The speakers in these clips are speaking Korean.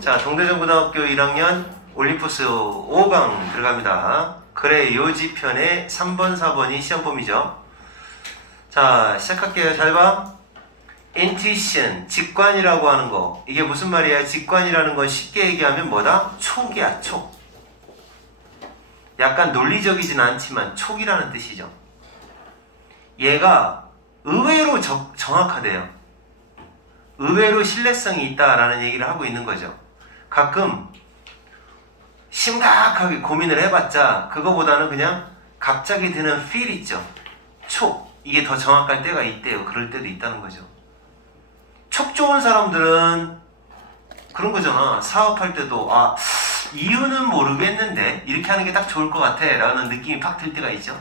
자, 동대전고등학교 1학년 올림푸스 5강 들어갑니다. 그래 요지편의 3번, 4번이 시험범위죠. 자, 시작할게요. 잘 봐. intuition, 직관이라고 하는 거. 이게 무슨 말이야? 직관이라는 건 쉽게 얘기하면 뭐다? 촉이야, 촉. 약간 논리적이진 않지만 촉이라는 뜻이죠. 얘가 의외로 정확하대요. 의외로 신뢰성이 있다라는 얘기를 하고 있는 거죠. 가끔 심각하게 고민을 해봤자 그거보다는 그냥 갑자기 드는 feel 있죠. 촉. 이게 더 정확할 때가 있대요. 그럴 때도 있다는 거죠. 촉 좋은 사람들은 그런 거잖아. 사업할 때도 이유는 모르겠는데 이렇게 하는 게 딱 좋을 것 같아 라는 느낌이 팍 들 때가 있죠.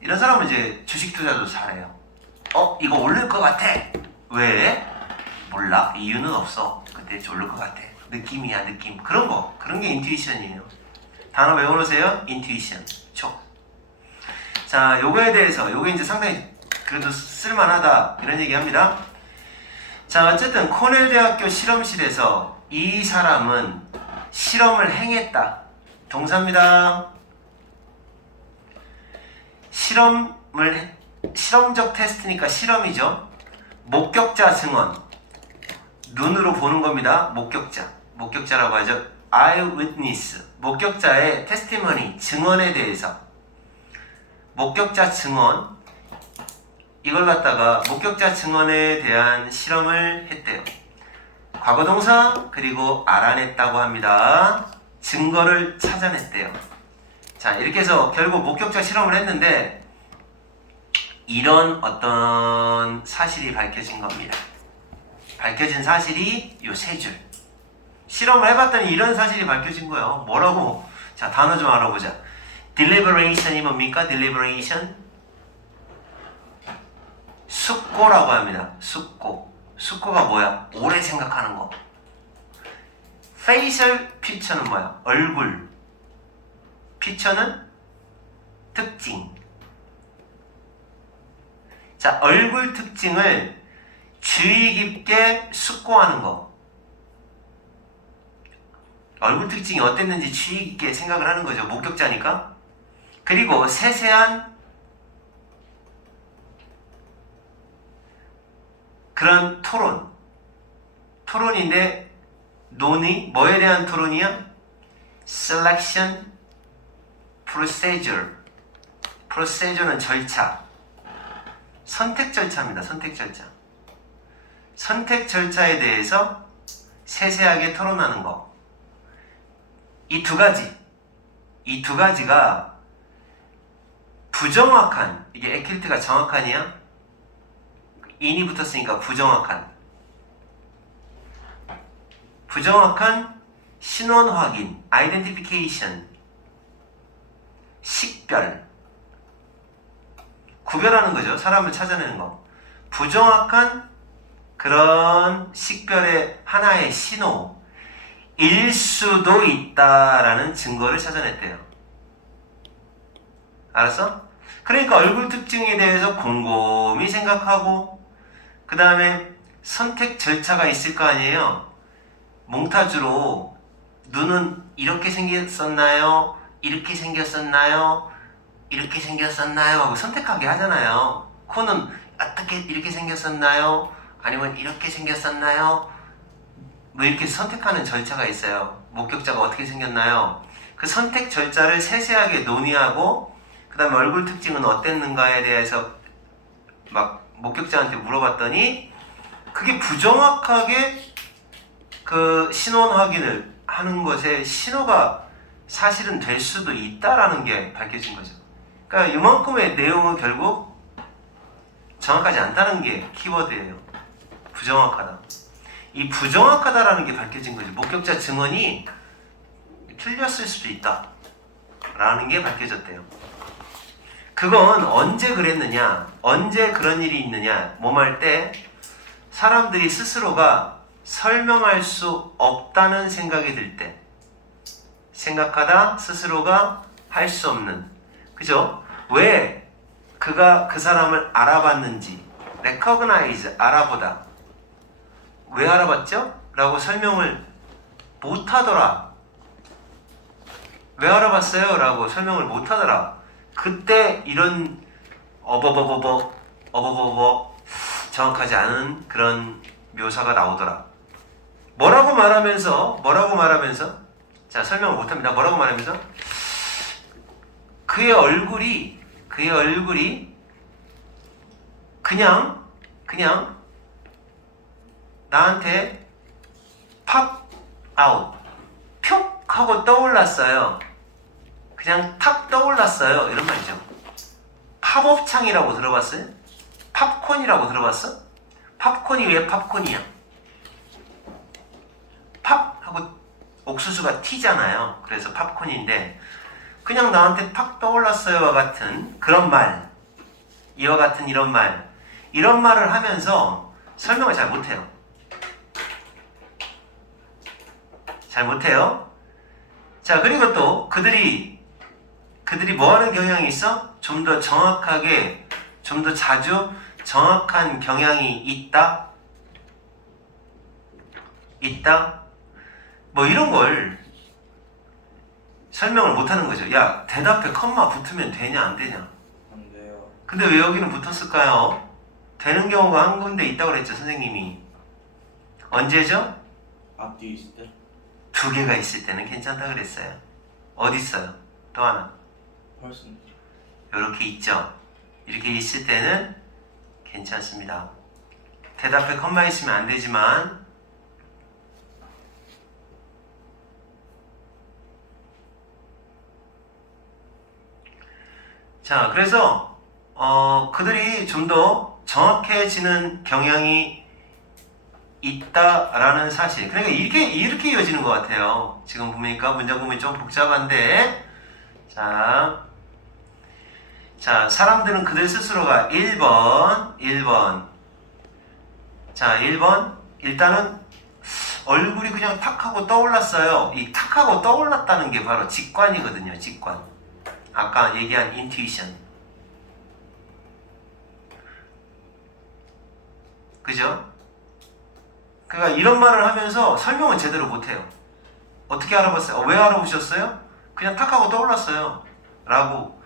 이런 사람은 이제 주식 투자도 잘해요. 이거 오를 것 같아. 왜? 몰라. 이유는 없어. 근데 오를 것 같아. 느낌이야, 느낌. 그런 게 인투이션이에요. 단어 외워놓으세요. 인투이션. 촉. 자, 요거에 대해서 요게 이제 상당히 그래도 쓸만하다 이런 얘기합니다. 자, 어쨌든 코넬 대학교 실험실에서 이 사람은 실험을 행했다. 동사입니다. 실험적 테스트니까 실험이죠. 목격자 증언. 눈으로 보는 겁니다. 목격자라고 하죠. eyewitness. 목격자의 testimony, 증언에 대해서. 목격자 증언. 이걸 갖다가 목격자 증언에 대한 실험을 했대요. 과거동사 그리고 알아냈다고 합니다. 증거를 찾아냈대요. 자, 이렇게 해서 결국 목격자 실험을 했는데 이런 어떤 사실이 밝혀진 겁니다. 밝혀진 사실이 요 세 줄. 실험을 해봤더니 이런 사실이 밝혀진 거예요. 뭐라고? 자, 단어 좀 알아보자. deliberation이 뭡니까? deliberation. 숙고라고 합니다. 숙고가 뭐야? 오래 생각하는 거. facial feature는 뭐야? 얼굴. feature는 특징. 자, 얼굴 특징을 주의 깊게 숙고하는 거. 얼굴 특징이 어땠는지 주의 깊게 생각을 하는 거죠. 목격자니까. 그리고 세세한 그런 토론인데 논의, 뭐에 대한 토론이야? selection procedure. procedure는 절차. 선택 절차입니다. 선택 절차에 대해서 세세하게 토론하는 거. 이 두 가지가 부정확한, 이게 액티비티가 정확하냐? 인이 붙었으니까 부정확한 신원 확인, identification, 식별, 구별하는 거죠. 사람을 찾아내는 거. 부정확한 그런 식별의 하나의 신호일 수도 있다라는 증거를 찾아냈대요. 알았어? 그러니까 얼굴 특징에 대해서 곰곰이 생각하고 그 다음에 선택 절차가 있을 거 아니에요. 몽타주로 눈은 이렇게 생겼었나요? 이렇게 생겼었나요? 이렇게 생겼었나요? 하고 선택하게 하잖아요. 코는 어떻게 이렇게 생겼었나요? 아니면 이렇게 생겼었나요? 뭐 이렇게 선택하는 절차가 있어요. 목격자가 어떻게 생겼나요? 그 선택 절차를 세세하게 논의하고 그 다음에 얼굴 특징은 어땠는가에 대해서 막 목격자한테 물어봤더니 그게 부정확하게 그 신원 확인을 하는 것에 신호가 사실은 될 수도 있다라는 게 밝혀진 거죠. 그러니까 이만큼의 내용은 결국 정확하지 않다는 게 키워드예요. 부정확하다. 이 부정확하다라는 게 밝혀진 거죠. 목격자 증언이 틀렸을 수도 있다 라는 게 밝혀졌대요. 그건 언제 그랬느냐, 언제 그런 일이 있느냐, 몸할 때 사람들이 스스로가 설명할 수 없다는 생각이 들 때, 생각하다 스스로가 할 수 없는, 그죠? 왜 그가 그 사람을 알아봤는지, recognize, 알아보다. 왜 알아봤죠? 라고 설명을 못하더라. 왜 알아봤어요? 라고 설명을 못하더라. 그때 이런 어버버버버 정확하지 않은 그런 묘사가 나오더라. 뭐라고 말하면서 자, 설명을 못합니다. 뭐라고 말하면서 그의 얼굴이 그냥 나한테 팝 아웃 표 하고 떠올랐어요. 그냥 탁 떠올랐어요. 이런 말이죠. 팝업 창이라고 들어봤어요? 팝콘이라고 들어봤어? 팝콘이 왜 팝콘이야? 팝 하고 옥수수가 튀잖아요. 그래서 팝콘인데 그냥 나한테 팍 떠올랐어요와 같은 그런 말, 이와 같은 이런 말을 하면서 설명을 잘 못해요. 자, 그리고 또 그들이 뭐하는 경향이 있어? 좀 더 정확하게, 좀 더 자주 정확한 경향이 있다? 뭐 이런 걸 설명을 못하는 거죠. 야, 대답에 컴마 붙으면 되냐 안 되냐? 안 돼요. 근데 왜 여기는 붙었을까요? 되는 경우가 한 군데 있다고 그랬죠, 선생님이. 언제죠? 앞뒤 있을 때? 두 개가 있을 때는 괜찮다 그랬어요. 어디 있어요? 또 하나. 훨씬. 이렇게 있죠. 이렇게 있을 때는 괜찮습니다. 대답에 컴마 있으면 안 되지만 자, 그래서 그들이 좀 더 정확해지는 경향이 있다라는 사실. 그러니까 이렇게 이어지는 것 같아요. 지금 보니까 문장 구문이 좀 복잡한데, 자, 사람들은 그들 스스로가 1번. 자, 1번. 일단은 얼굴이 그냥 탁 하고 떠올랐어요. 이 탁 하고 떠올랐다는 게 바로 직관이거든요. 직관. 아까 얘기한 인투이션. 그죠? 그러니까 이런 말을 하면서 설명은 제대로 못해요. 어떻게 알아봤어요? 왜 알아보셨어요? 그냥 탁 하고 떠올랐어요. 라고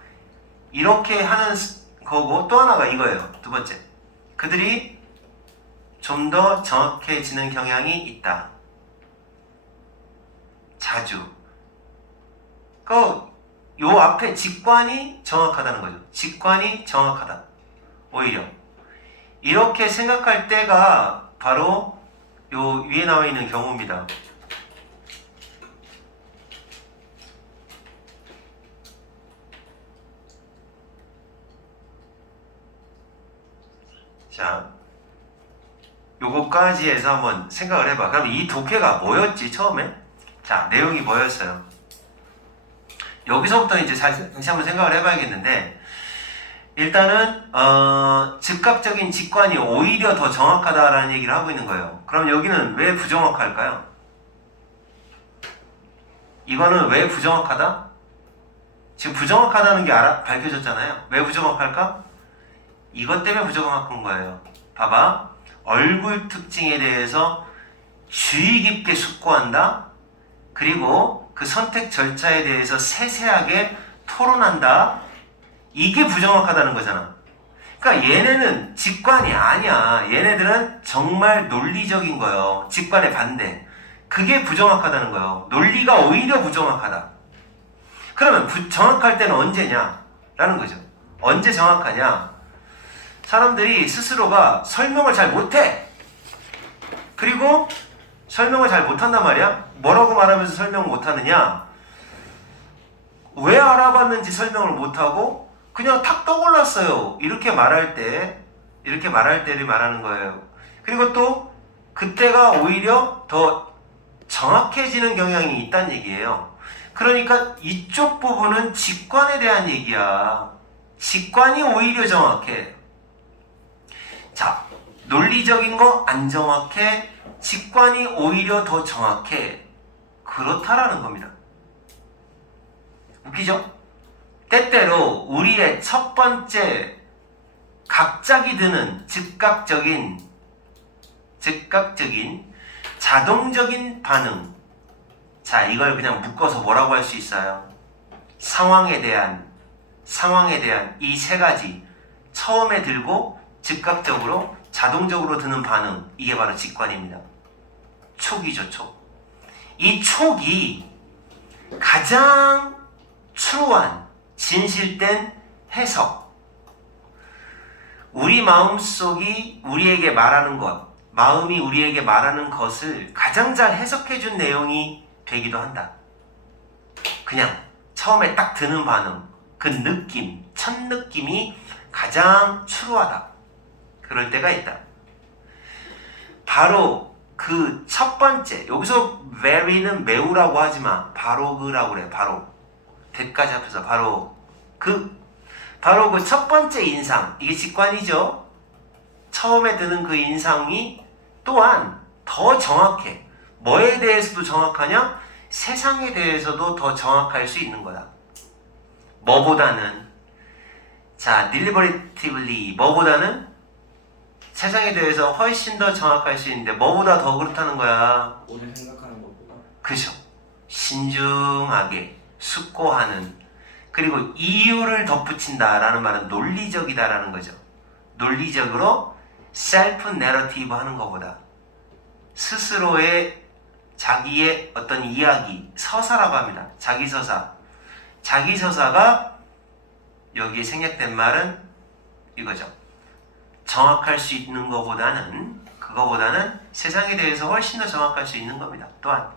이렇게 하는 거고, 또 하나가 이거예요. 두 번째. 그들이 좀 더 정확해지는 경향이 있다. 자주. 요 앞에 직관이 정확하다는 거죠. 직관이 정확하다. 오히려. 이렇게 생각할 때가 바로 요 위에 나와 있는 경우입니다. 자, 요거까지 해서 한번 생각을 해봐. 그럼 이 독해가 뭐였지, 처음에? 자, 내용이 뭐였어요? 여기서부터 이제 다시 한번 생각을 해봐야겠는데, 일단은, 즉각적인 직관이 오히려 더 정확하다라는 얘기를 하고 있는 거예요. 그럼 여기는 왜 부정확할까요? 이거는 왜 부정확하다? 지금 부정확하다는 게 밝혀졌잖아요. 왜 부정확할까? 이것 때문에 부정확한 거예요. 봐봐. 얼굴 특징에 대해서 주의 깊게 숙고한다. 그리고 그 선택 절차에 대해서 세세하게 토론한다. 이게 부정확하다는 거잖아. 그러니까 얘네는 직관이 아니야. 얘네들은 정말 논리적인 거예요. 직관의 반대. 그게 부정확하다는 거예요. 논리가 오히려 부정확하다. 그러면 정확할 때는 언제냐? 라는 거죠. 언제 정확하냐? 사람들이 스스로가 설명을 잘 못해. 그리고 설명을 잘 못한단 말이야. 뭐라고 말하면서 설명을 못하느냐? 왜 알아봤는지 설명을 못하고 그냥 탁 떠올랐어요. 이렇게 말할 때를 말하는 거예요. 그리고 또 그때가 오히려 더 정확해지는 경향이 있다는 얘기예요. 그러니까 이쪽 부분은 직관에 대한 얘기야. 직관이 오히려 정확해. 자, 논리적인 거 안 정확해. 직관이 오히려 더 정확해. 그렇다라는 겁니다. 웃기죠? 때때로 우리의 첫 번째 각작이 드는 즉각적인 자동적인 반응. 자, 이걸 그냥 묶어서 뭐라고 할 수 있어요? 상황에 대한 이 세 가지. 처음에 들고 즉각적으로 자동적으로 드는 반응. 이게 바로 직관입니다. 촉이죠, 촉. 이 촉이 가장 true한 진실된 해석. 우리 마음속이 우리에게 말하는 것, 마음이 우리에게 말하는 것을 가장 잘 해석해준 내용이 되기도 한다. 그냥 처음에 딱 드는 반응, 그 느낌, 첫 느낌이 가장 true하다. 그럴 때가 있다. 바로 그 첫 번째, 여기서 very는 매우라고 하지만 바로 그라고 그래. 바로 대까지 합해서 바로 그 첫 번째 인상, 이게 직관이죠. 처음에 드는 그 인상이 또한 더 정확해. 뭐에 대해서도 정확하냐? 세상에 대해서도 더 정확할 수 있는 거다. 뭐보다는, 자, deliberatively, 뭐보다는 세상에 대해서 훨씬 더 정확할 수 있는데 뭐보다 더 그렇다는 거야? 오래 생각하는 것보다. 그죠? 신중하게 숙고하는, 그리고 이유를 덧붙인다라는 말은 논리적이다라는 거죠. 논리적으로 셀프 내러티브 하는 것보다 스스로의 자기의 어떤 이야기, 서사라고 합니다. 자기서사. 자기서사가 여기에 생략된 말은 이거죠. 정확할 수 있는 그거보다는 세상에 대해서 훨씬 더 정확할 수 있는 겁니다. 또한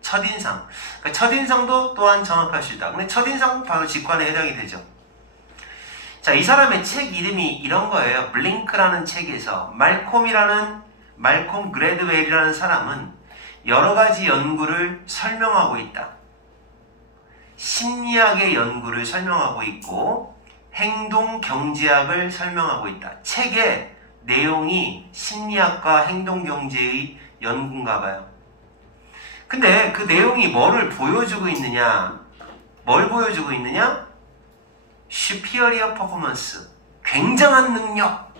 첫인상. 그러니까 첫인상도 또한 정확할 수 있다. 근데 첫인상은 바로 직관에 해당이 되죠. 자, 이 사람의 책 이름이 이런 거예요. 블링크라는 책에서 말콤 그래드웰이라는 사람은 여러 가지 연구를 설명하고 있다. 심리학의 연구를 설명하고 있고 행동 경제학을 설명하고 있다. 책의 내용이 심리학과 행동 경제의 연구인가 봐요. 근데 그 내용이 뭐를 보여주고 있느냐? 뭘 보여주고 있느냐? superior performance. 굉장한 능력.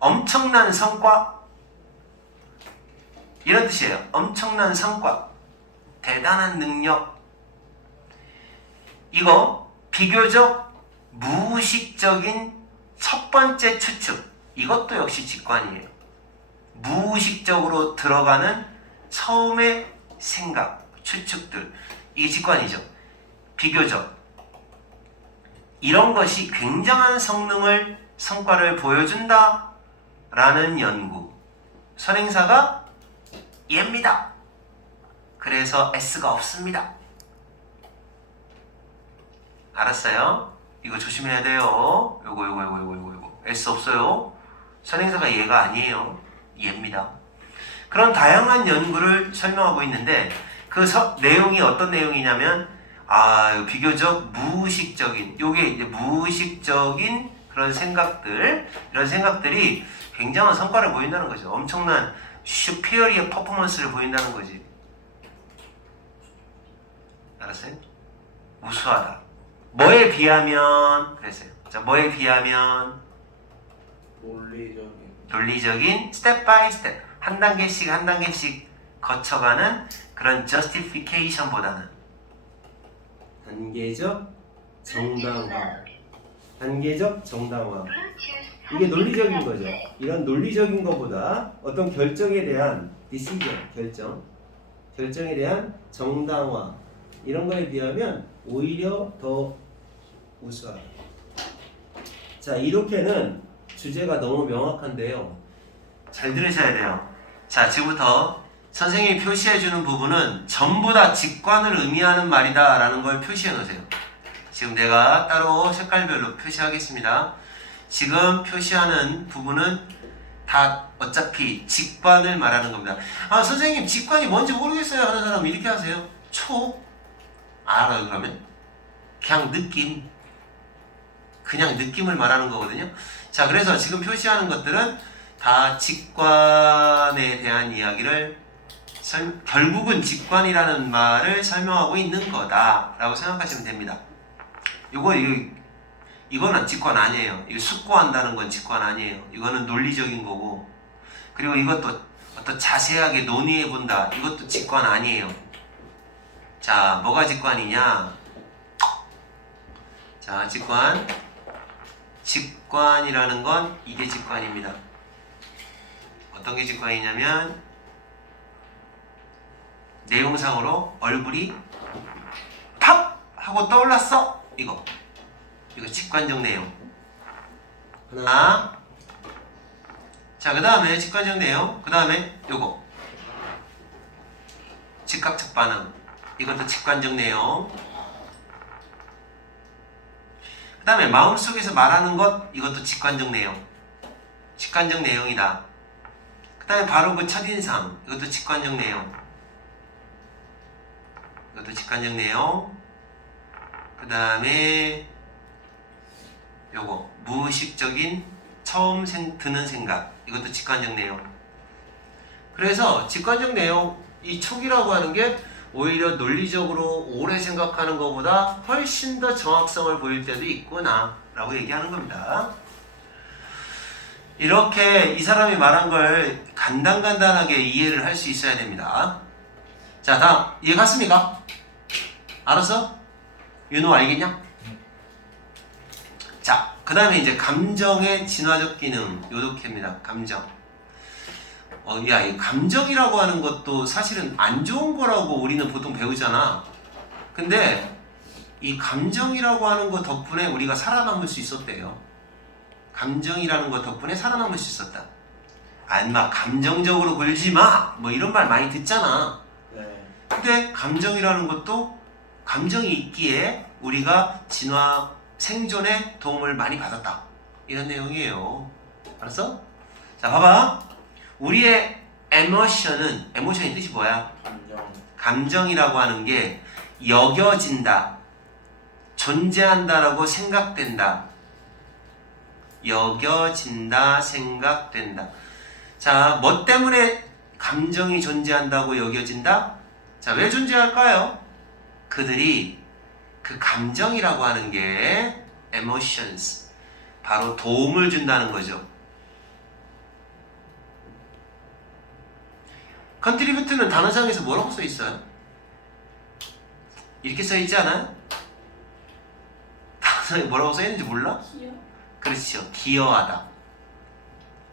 엄청난 성과. 이런 뜻이에요. 엄청난 성과. 대단한 능력. 이거 비교적 무의식적인 첫 번째 추측. 이것도 역시 직관이에요. 무의식적으로 들어가는 처음의 생각, 추측들. 이게 직관이죠. 비교적. 이런 것이 굉장한 성과를 보여준다 라는 연구. 선행사가 얘입니다. 그래서 S가 없습니다. 알았어요? 이거 조심해야 돼요. 요거. S 없어요. 선행사가 얘가 아니에요. 얘입니다. 그런 다양한 연구를 설명하고 있는데 그 내용이 어떤 내용이냐면 비교적 무의식적인, 요게 이제 무의식적인 그런 생각들, 이런 생각들이 굉장한 성과를 보인다는 거죠. 엄청난 superior performance를 보인다는 거지. 알았어요? 우수하다. 뭐에 비하면 그랬어요. 자, 뭐에 비하면 논리적인 스텝 바이 스텝 한 단계씩 거쳐가는 그런 justification보다는 단계적 정당화. 이게 논리적인 거죠. 이런 논리적인 것보다 어떤 결정에 대한 decision, 결정에 대한 정당화, 이런 거에 비하면 오히려 더 우수하다. 자, 이렇게는 주제가 너무 명확한데요. 잘 들으셔야 돼요. 자, 지금부터 선생님이 표시해주는 부분은 전부 다 직관을 의미하는 말이다 라는 걸 표시해 놓으세요. 지금 내가 따로 색깔별로 표시하겠습니다. 지금 표시하는 부분은 다 어차피 직관을 말하는 겁니다. 선생님 직관이 뭔지 모르겠어요 하는 사람 이렇게 하세요. 알아요. 그러면 그냥 느낌을 말하는 거거든요. 자, 그래서 지금 표시하는 것들은 다 직관에 대한 이야기를 결국은 직관이라는 말을 설명하고 있는 거다라고 생각하시면 됩니다. 이거는 직관 아니에요. 이거 숙고한다는 건 직관 아니에요. 이거는 논리적인 거고, 그리고 이것도 더 자세하게 논의해 본다. 이것도 직관 아니에요. 자, 뭐가 직관이냐? 자, 직관. 직관이라는 건 이게 직관입니다. 어떤 게 직관이냐면 내용상으로 얼굴이 팍! 하고 떠올랐어. 이거 직관적 내용. 하나. 자, 그 다음에 직관적 내용. 그 다음에 요거 즉각적 반응. 이것도 직관적 내용. 그 다음에 마음속에서 말하는 것. 이것도 직관적 내용. 직관적 내용이다. 그 다음에 바로 그 첫인상. 이것도 직관적 내용. 이것도 직관적 내용. 그 다음에 요거 무의식적인 처음 드는 생각. 이것도 직관적 내용. 그래서 직관적 내용, 이 촉이라고 하는 게 오히려 논리적으로 오래 생각하는 것보다 훨씬 더 정확성을 보일 때도 있구나 라고 얘기하는 겁니다. 이렇게 이 사람이 말한 걸 간단하게 이해를 할 수 있어야 됩니다. 자, 다음 이해 갔습니까? 알았어? 윤호 알겠냐? 자, 그 다음에 이제 감정의 진화적 기능 요독해입니다. 감정. 야, 이 감정이라고 하는 것도 사실은 안 좋은 거라고 우리는 보통 배우잖아. 근데 이 감정이라고 하는 것 덕분에 우리가 살아남을 수 있었대요. 감정이라는 것 덕분에 살아남을 수 있었다. 막 감정적으로 굴지 마! 뭐 이런 말 많이 듣잖아. 네. 근데 감정이라는 것도 감정이 있기에 우리가 진화, 생존에 도움을 많이 받았다. 이런 내용이에요. 알았어? 자, 봐봐. 우리의 에모션의 뜻이 뭐야? 감정. 감정이라고 하는 게 여겨진다, 존재한다라고 생각된다. 여겨진다, 생각된다. 자, 뭐 때문에 감정이 존재한다고 여겨진다? 자, 왜 존재할까요? 그들이 그 감정이라고 하는 게 emotions, 바로 도움을 준다는 거죠. contribute는 단어장에서 뭐라고 써 있어요? 이렇게 써 있지 않아요? 단어장에 뭐라고 써 있는지 몰라? 기여? 그렇죠. 기여하다.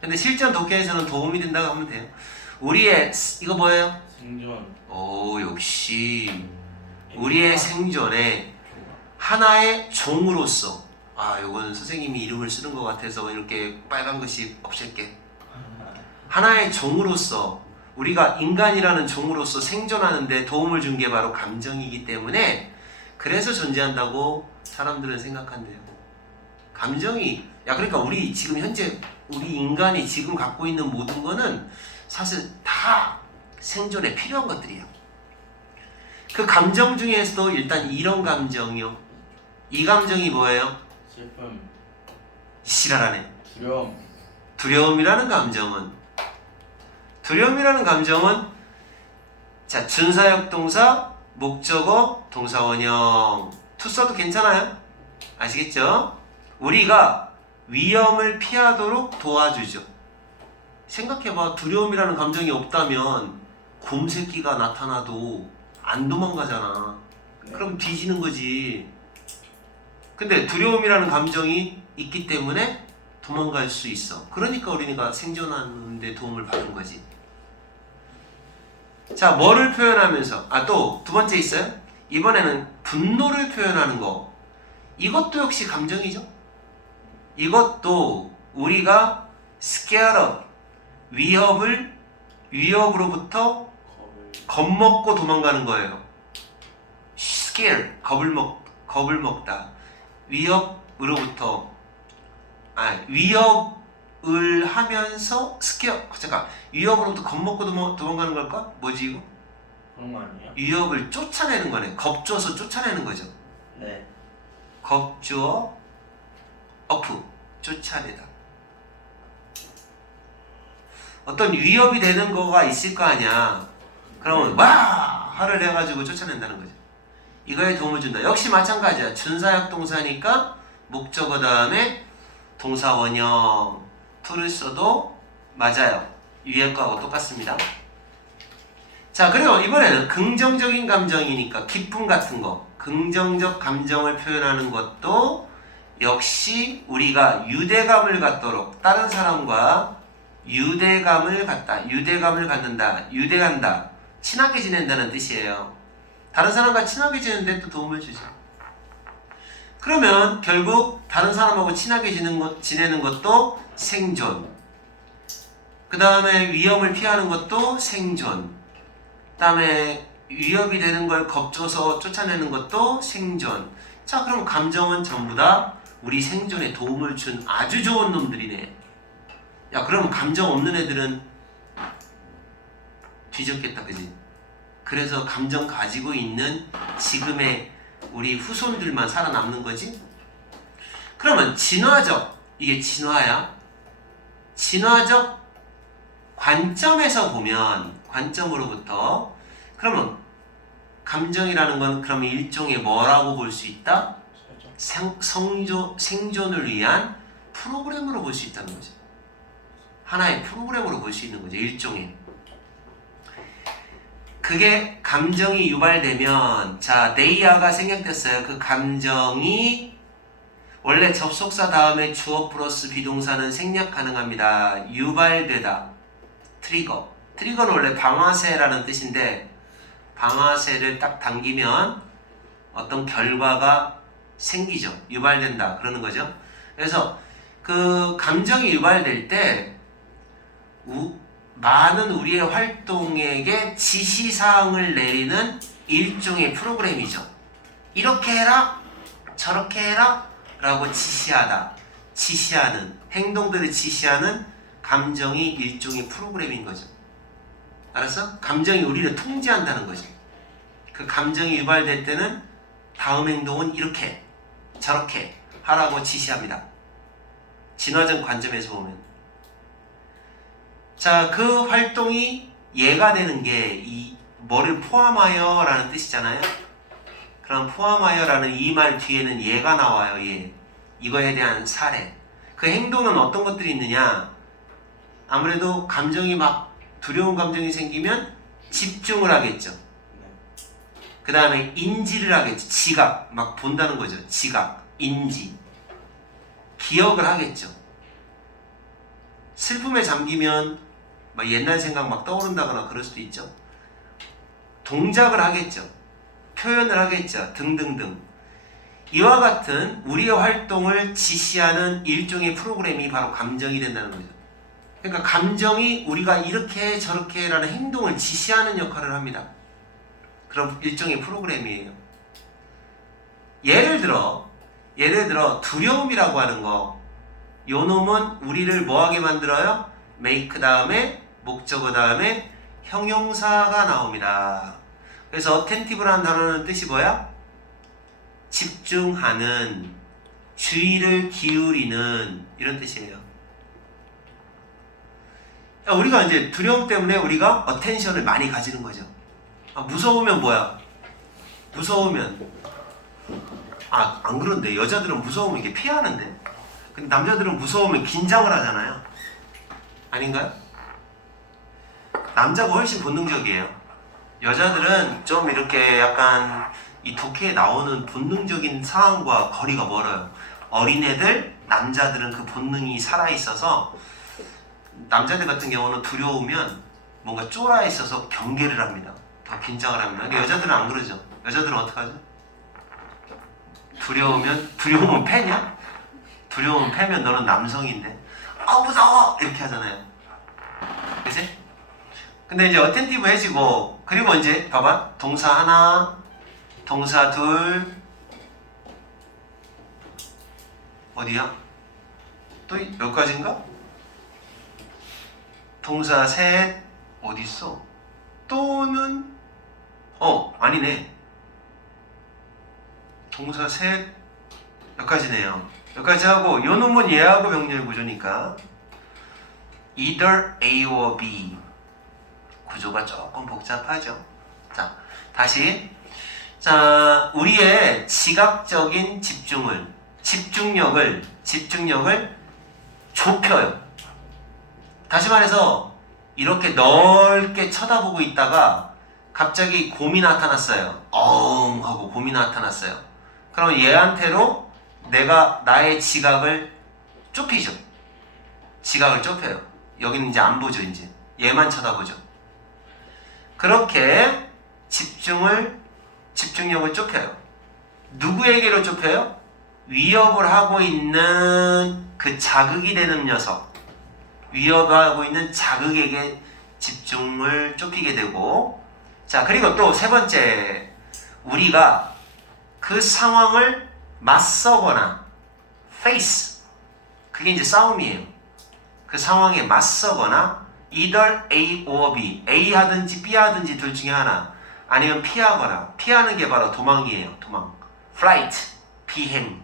근데 실전 독해에서는 도움이 된다고 하면 돼요. 우리의 이거 뭐예요? 생존. 오, 역시 우리의 생존에 하나의 종으로서, 요거는 선생님이 이름을 쓰는 것 같아서 이렇게 빨간 것이 없앨게. 하나의 종으로서, 우리가 인간이라는 종으로서 생존하는데 도움을 준 게 바로 감정이기 때문에 그래서 존재한다고 사람들은 생각한대요. 감정이, 그러니까 우리 지금 현재 우리 인간이 지금 갖고 있는 모든 거는 사실 다 생존에 필요한 것들이에요. 그 감정 중에서도 일단 이런 감정이요. 이 감정이 뭐예요? 슬픔. 실화라네. 두려움. 두려움이라는 감정은 자, 준사역 동사, 목적어, 동사 원형 투 써도 괜찮아요? 아시겠죠? 우리가 위험을 피하도록 도와주죠. 생각해봐. 두려움이라는 감정이 없다면 곰새끼가 나타나도 안 도망가잖아. 네. 그럼 뒤지는 거지. 근데 두려움이라는 감정이 있기 때문에 도망갈 수 있어. 그러니까 우리가 생존하는 데 도움을 받은 거지. 자, 뭐를 표현하면서, 또 두 번째 있어요? 이번에는 분노를 표현하는 거. 이것도 역시 감정이죠. 이것도 우리가 scared of, 위협으로부터 겁먹고 도망가는 거예요. scare, 겁을 먹다. 위협으로부터, 위협을 하면서 위협으로부터 겁먹고 도망가는 걸까? 뭐지 이거? 그런 거 아니에요? 위협을 쫓아내는 거네. 겁줘서 쫓아내는 거죠. 네. 겁주어 어프, 쫓아내다. 어떤 위협이 되는 거가 있을 거 아니야. 그러면 와! 화를 내가지고 쫓아낸다는 거죠. 이거에 도움을 준다. 역시 마찬가지야. 준사역 동사니까 목적어 다음에 동사 원형 to를 써도 맞아요. 위에 거하고 똑같습니다. 자, 그리고 이번에는 긍정적인 감정이니까 기쁨 같은 거, 긍정적 감정을 표현하는 것도 역시 우리가 유대감을 갖도록, 다른 사람과 유대감을 갖는다, 유대한다, 친하게 지낸다는 뜻이에요. 다른 사람과 친하게 지내는 데 또 도움을 주죠. 그러면 결국 다른 사람하고 친하게 지내는 것도 생존, 그 다음에 위험을 피하는 것도 생존, 그 다음에 위협이 되는 걸 겁줘서 쫓아내는 것도 생존. 자, 그럼 감정은 전부 다 우리 생존에 도움을 준 아주 좋은 놈들이네. 야, 그럼 감정 없는 애들은 뒤졌겠다, 그지? 그래서 감정 가지고 있는 지금의 우리 후손들만 살아남는 거지? 그러면 진화적, 이게 진화야? 진화적 관점에서 보면, 관점으로부터, 그러면 감정이라는 건 그러면 일종의 뭐라고 볼 수 있다? 생존을 위한 프로그램으로 볼 수 있다는 거죠. 하나의 프로그램으로 볼 수 있는 거죠. 일종의. 그게 감정이 유발되면, 자, 네이아가 생략됐어요. 그 감정이 원래 접속사 다음에 주어 플러스 비동사는 생략 가능합니다. 유발되다. 트리거. 트리거는 원래 방아쇠라는 뜻인데, 방아쇠를 딱 당기면 어떤 결과가 생기죠. 유발된다. 그러는 거죠. 그래서 그 감정이 유발될 때 많은 우리의 활동에게 지시사항을 내리는 일종의 프로그램이죠. 이렇게 해라, 저렇게 해라 라고 지시하다. 지시하는, 행동들을 지시하는 감정이 일종의 프로그램인 거죠. 알았어? 감정이 우리를 통제한다는 거죠. 그 감정이 유발될 때는 다음 행동은 이렇게, 저렇게 하라고 지시합니다. 진화적 관점에서 보면. 자, 그 활동이 예가 되는 게 이 뭐를 포함하여 라는 뜻이잖아요. 그럼 포함하여 라는 이 말 뒤에는 예가 나와요. 예. 이거에 대한 사례. 그 행동은 어떤 것들이 있느냐? 아무래도 감정이 막 두려운 감정이 생기면 집중을 하겠죠. 그 다음에 인지를 하겠죠. 지각, 막 본다는 거죠. 지각, 인지. 기억을 하겠죠. 슬픔에 잠기면 막 옛날 생각 막 떠오른다거나 그럴 수도 있죠. 동작을 하겠죠. 표현을 하겠죠. 등등등. 이와 같은 우리의 활동을 지시하는 일종의 프로그램이 바로 감정이 된다는 거죠. 그러니까 감정이 우리가 이렇게 저렇게 라는 행동을 지시하는 역할을 합니다. 그럼 일종의 프로그램이에요. 예를 들어 두려움이라고 하는 거, 요 놈은 우리를 뭐하게 만들어요? make 다음에 목적어 다음에 형용사가 나옵니다. 그래서 attentive라는 단어는 뜻이 뭐야? 집중하는, 주의를 기울이는, 이런 뜻이에요. 우리가 이제 두려움 때문에 우리가 attention을 많이 가지는 거죠. 무서우면 뭐야? 무서우면 안 그런데 여자들은 무서우면 이게 피하는데, 근데 남자들은 무서우면 긴장을 하잖아요. 아닌가요? 남자가 훨씬 본능적이에요. 여자들은 좀 이렇게 약간 이 독해에 나오는 본능적인 상황과 거리가 멀어요. 어린애들, 남자들은 그 본능이 살아있어서, 남자들 같은 경우는 두려우면 뭔가 쫄아 있어서 경계를 합니다. 더 긴장을 합니다. 근데 여자들은 안 그러죠. 여자들은 어떡하죠? 두려우면 패냐? 두려우면 패면 너는 남성인데, 무서워! 이렇게 하잖아요. 그치? 근데 이제 어텐티브 해지고, 그리고 이제 봐봐. 동사 하나, 동사 둘, 어디야? 또 몇 가지인가? 동사 셋, 어딨어? 또는 아니네. 동사 셋, 여기까지네요. 여기까지 하고, 요 놈은 예하고 병렬 구조니까 either A or B. 구조가 조금 복잡하죠. 자, 다시. 자, 우리의 지각적인 집중력을 좁혀요. 다시 말해서 이렇게 넓게 쳐다보고 있다가 갑자기 곰이 나타났어요. 어흥 하고 곰이 나타났어요. 그럼 얘한테로 내가 나의 지각을 좁히죠. 지각을 좁혀요. 여기는 이제 안 보죠. 이제 얘만 쳐다보죠. 그렇게 집중력을 좁혀요. 누구에게로 좁혀요? 위협을 하고 있는 그 자극이 되는 녀석, 위협하고 있는 자극에게 집중을 좁히게 되고, 자, 그리고 또 세 번째, 우리가 그 상황을 맞서거나 face, 그게 이제 싸움이에요. 그 상황에 맞서거나 either A or B, A 하든지 B 하든지 둘 중에 하나, 아니면 피하거나, 피하는 게 바로 도망이에요. 도망, flight, 비행,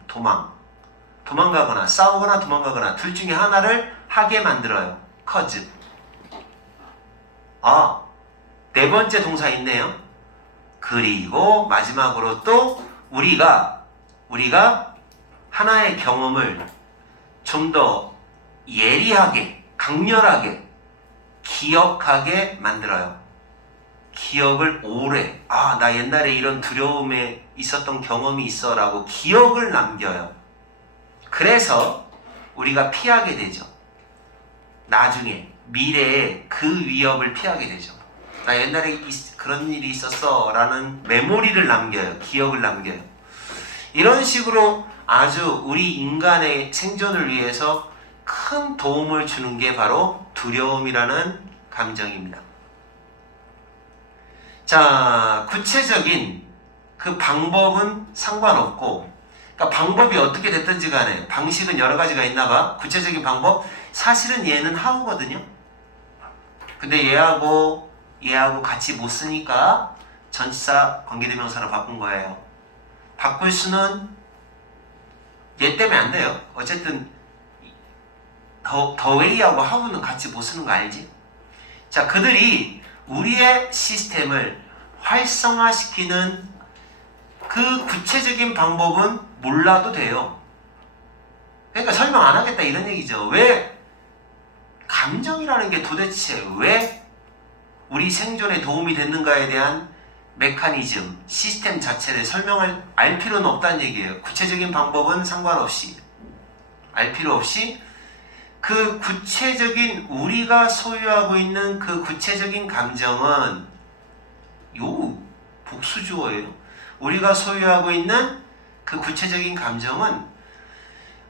도망가거나 싸우거나 도망가거나 둘 중에 하나를 하게 만들어요. cause. 네 번째 동사 있네요. 그리고 마지막으로 또 우리가 하나의 경험을 좀 더 예리하게, 강렬하게 기억하게 만들어요. 기억을 오래, 나 옛날에 이런 두려움에 있었던 경험이 있어 라고 기억을 남겨요. 그래서 우리가 피하게 되죠. 나중에 미래에 그 위협을 피하게 되죠. 나 옛날에 그런 일이 있었어 라는 메모리를 남겨요. 기억을 남겨요. 이런 식으로 아주 우리 인간의 생존을 위해서 큰 도움을 주는 게 바로 두려움이라는 감정입니다. 자, 구체적인 그 방법은 상관없고, 그러니까 방법이 어떻게 됐든지 간에 방식은 여러 가지가 있나 봐. 구체적인 방법, 사실은 얘는 하우거든요. 근데 얘하고 같이 못 쓰니까 전치사 관계대명사로 바꾼 거예요. 바꿀 수는 얘 때문에 안 돼요. 어쨌든 the way하고 how는 같이 못 쓰는 거 알지? 자, 그들이 우리의 시스템을 활성화시키는 그 구체적인 방법은 몰라도 돼요. 그러니까 설명 안 하겠다 이런 얘기죠. 왜 감정이라는 게 도대체 왜 우리 생존에 도움이 됐는가에 대한 메커니즘, 시스템 자체를 설명을 알 필요는 없다는 얘기예요. 구체적인 방법은 상관없이, 알 필요 없이 그 구체적인 우리가 소유하고 있는 그 구체적인 감정은 요 복수주어예요. 우리가 소유하고 있는 그 구체적인 감정은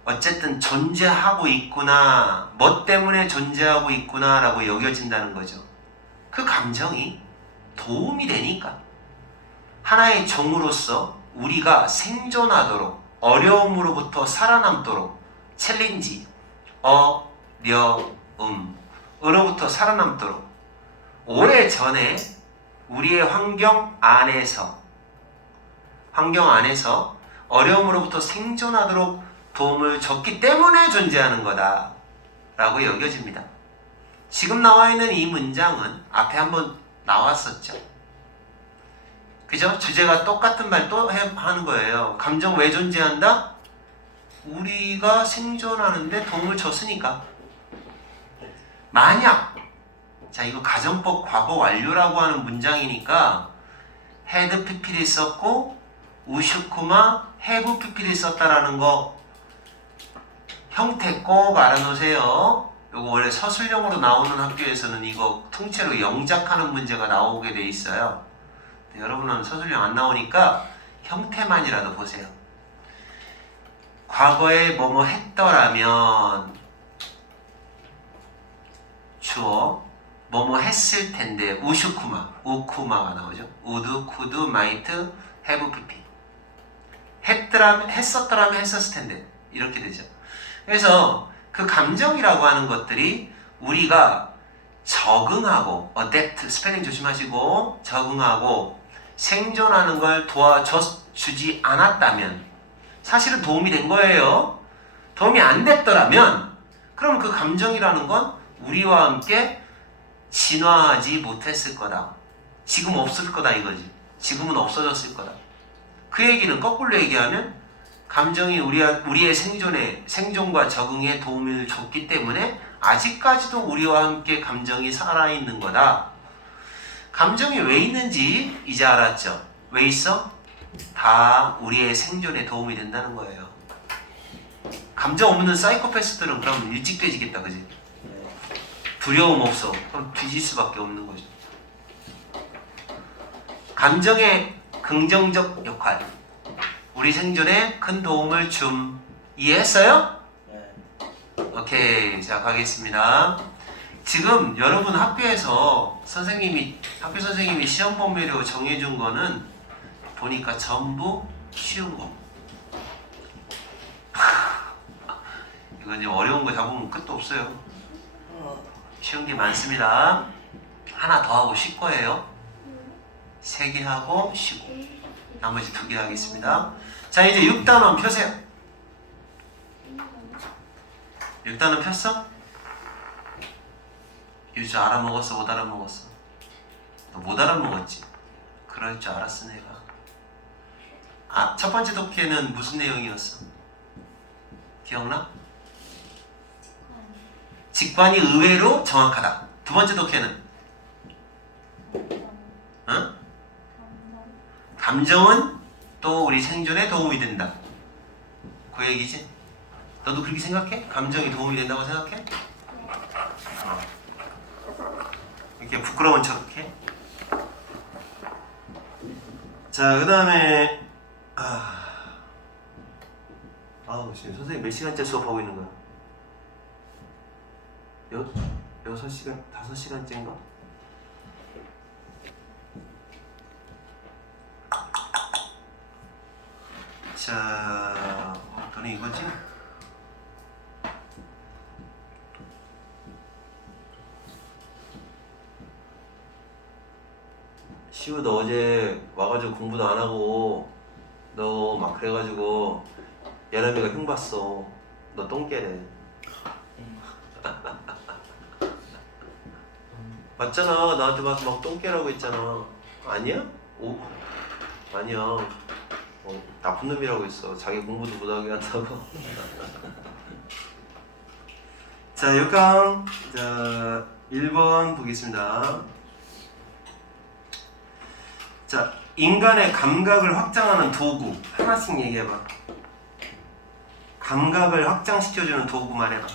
어쨌든 존재하고 있구나, 뭐 때문에 존재하고 있구나 라고 여겨진다는 거죠. 그 감정이 도움이 되니까 하나의 종으로서 우리가 생존하도록, 어려움으로부터 살아남도록, 챌린지, 어려움으로부터 살아남도록 오래전에 우리의 환경 안에서 어려움으로부터 생존하도록 도움을 줬기 때문에 존재하는 거다 라고 여겨집니다. 지금 나와 있는 이 문장은 앞에 한번 나왔었죠. 그죠? 주제가 똑같은 말 또 하는 거예요. 감정 왜 존재한다? 우리가 생존하는데 도움을 줬으니까. 만약, 자, 이거 가정법 과거 완료라고 하는 문장이니까 had pp를 썼고 우슈쿠마 have pp를 썼다라는 거 형태 꼭 알아놓으세요. 이거 원래 서술형으로 나오는 학교에서는 이거 통째로 영작하는 문제가 나오게 돼 있어요. 여러분은 서술형 안 나오니까 형태만이라도 보세요. 과거에 뭐뭐 했더라면 주어 뭐뭐 했을 텐데 우쿠마가 나오죠. 우드, 쿠드, 마이트, 해브, pp. 했었더라면 했었을 텐데 이렇게 되죠. 그래서 그 감정이라고 하는 것들이 우리가 적응하고 adapt, 스펠링 조심하시고 적응하고 생존하는 걸 도와주지 않았다면 사실은 도움이 된 거예요. 도움이 안 됐더라면 그럼 그 감정이라는 건 우리와 함께 진화하지 못했을 거다. 지금 없을 거다 이거지. 지금은 없어졌을 거다. 그 얘기는 거꾸로 얘기하면 감정이 우리의 생존과 적응에 도움을 줬기 때문에 아직까지도 우리와 함께 감정이 살아있는 거다. 감정이 왜 있는지 이제 알았죠? 왜 있어? 다 우리의 생존에 도움이 된다는 거예요. 감정 없는 사이코패스들은 그럼 일찍 돼지겠다, 그지? 네. 두려움 없어. 그럼 뒤질 수밖에 없는 거죠. 감정의 긍정적 역할, 우리 생존에 큰 도움을 줌. 이해했어요? 네. 오케이, 자 가겠습니다. 지금 여러분 학교에서 학교 선생님이 시험 범위로 정해준 거는 보니까 전부 쉬운 거. 이거 이제 어려운 거 잡으면 끝도 없어요. 쉬운 게 많습니다. 하나 더 하고 쉴 거예요. 3개 하고 쉬고 나머지 2개 하겠습니다. 자, 이제 6단원 펴세요. 6단원 폈어? 유주 알아먹었어? 못 알아먹었어? 너 못 알아먹었지? 그럴 줄 알았어 내가. 아, 첫 번째 독해는 무슨 내용이었어? 기억나? 직관이 의외로 정확하다. 두 번째 독해는? 응? 감정은 또 우리 생존에 도움이 된다. 그 얘기지? 너도 그렇게 생각해? 감정이 도움이 된다고 생각해? 이렇게 부끄러운 척해? 자, 그 다음에 지금 선생님 몇 시간째 수업하고 있는 거야? 6시간? 5시간째인가? 자, 너는 이거지? 시우 너 어제 와가지고 공부도 안 하고 너 막 그래가지고 예람이가 흉 봤어. 너 똥개래. 맞잖아. 나한테 막 똥개라고 했잖아. 아니야? 오? 아니야. 나쁜 놈이라고 했어. 자기 공부도 못하게 한다고. 자, 6강. 자, 1번 보겠습니다. 자, 인간의 감각을 확장하는 도구. 하나씩 얘기해봐. 감각을 확장시켜주는 도구 말해봐.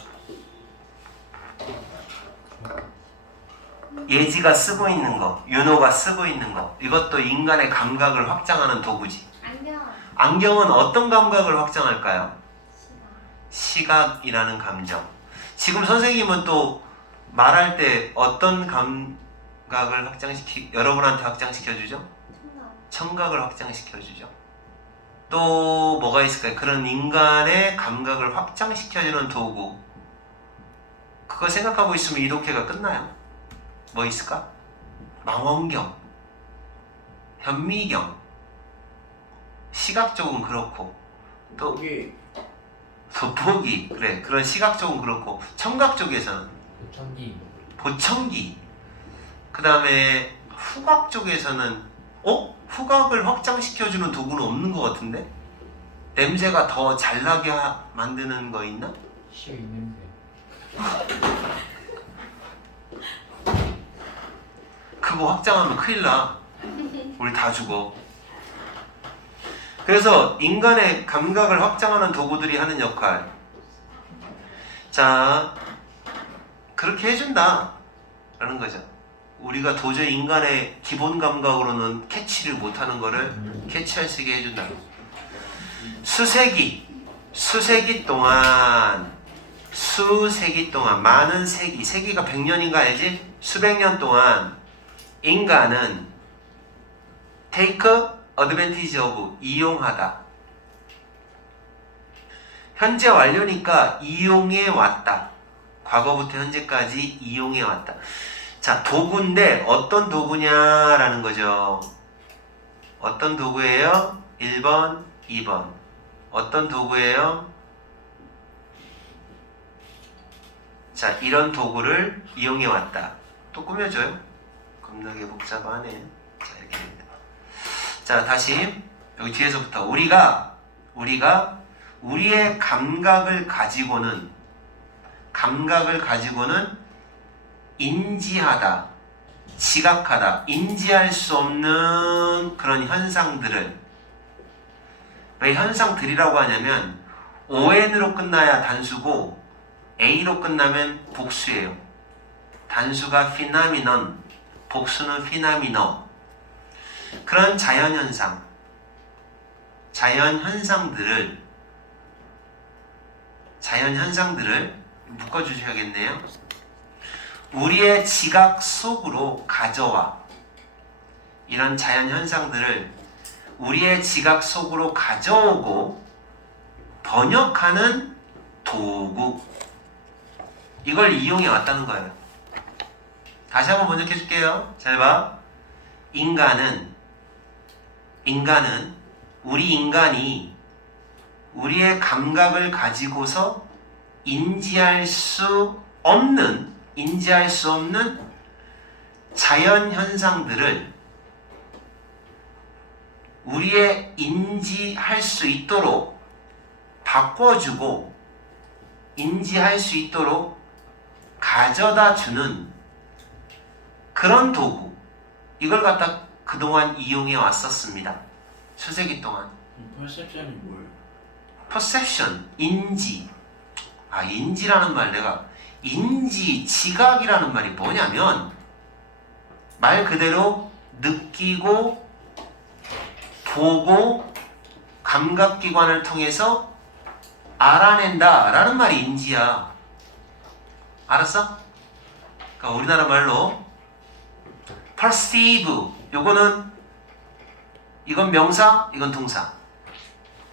예지가 쓰고 있는 거, 윤호가 쓰고 있는 거. 이것도 인간의 감각을 확장하는 도구지. 안경은 어떤 감각을 확장할까요? 시각이라는 감정. 지금 선생님은 또 말할 때 어떤 감각을 여러분한테 확장시켜주죠? 청각을 확장시켜주죠. 또 뭐가 있을까요? 그런 인간의 감각을 확장시켜주는 도구. 그거 생각하고 있으면 이 독해가 끝나요. 뭐 있을까? 망원경, 현미경. 시각 쪽은 그렇고 또 돋보기. 그래, 그런 시각 쪽은 그렇고 청각 쪽에서는 보청기. 그 다음에 후각 쪽에서는 후각을 확장시켜주는 도구는 없는 것 같은데? 냄새가 더 잘나게 만드는 거 있나? 시의 냄새. 그거 확장하면 큰일 나. 우리 다 죽어. 그래서 인간의 감각을 확장하는 도구들이 하는 역할. 자, 그렇게 해준다 라는 거죠. 우리가 도저히 인간의 기본 감각으로는 캐치를 못하는 거를 캐치할 수 있게 해준다. 수세기 동안 많은 세기가 100년인가 알지? 수백 년 동안 인간은 take advantage of, 이용하다. 현재 완료니까 이용해 왔다. 과거부터 현재까지 이용해 왔다. 자, 도구인데 어떤 도구냐라는 거죠. 어떤 도구예요? 1번, 2번. 어떤 도구예요? 자, 이런 도구를 이용해 왔다. 또 꾸며줘요. 겁나게 복잡하네. 자, 이렇게 됩니다. 자, 다시 여기 뒤에서부터 우리가 우리의 감각을 가지고는 감각을 가지고는 인지하다, 지각하다, 인지할 수 없는 그런 현상들을, 왜 현상들이라고 하냐면 on으로 끝나야 단수고 a로 끝나면 복수예요. 단수가 phenomenon, 복수는 phenomenon. 그런 자연현상, 자연현상들을 묶어주셔야겠네요. 우리의 지각 속으로 가져와. 이런 자연현상들을 우리의 지각 속으로 가져오고 번역하는 도구. 이걸 이용해 왔다는 거예요. 다시 한번 번역해 줄게요. 잘 봐. 우리 인간이 우리의 감각을 가지고서 인지할 수 없는 자연 현상들을 우리의 인지할 수 있도록 바꿔주고 인지할 수 있도록 가져다 주는 그런 도구. 이걸 갖다 그동안 이용해 왔었습니다. 수세기 동안. 퍼셉션이 뭐예요? perception, 인지. 인지라는 말, 내가 인지, 지각이라는 말이 뭐냐면 말 그대로 느끼고 보고 감각기관을 통해서 알아낸다 라는 말이 인지야. 알았어? 그러니까 우리나라 말로 perceive, 이건 명사, 이건 동사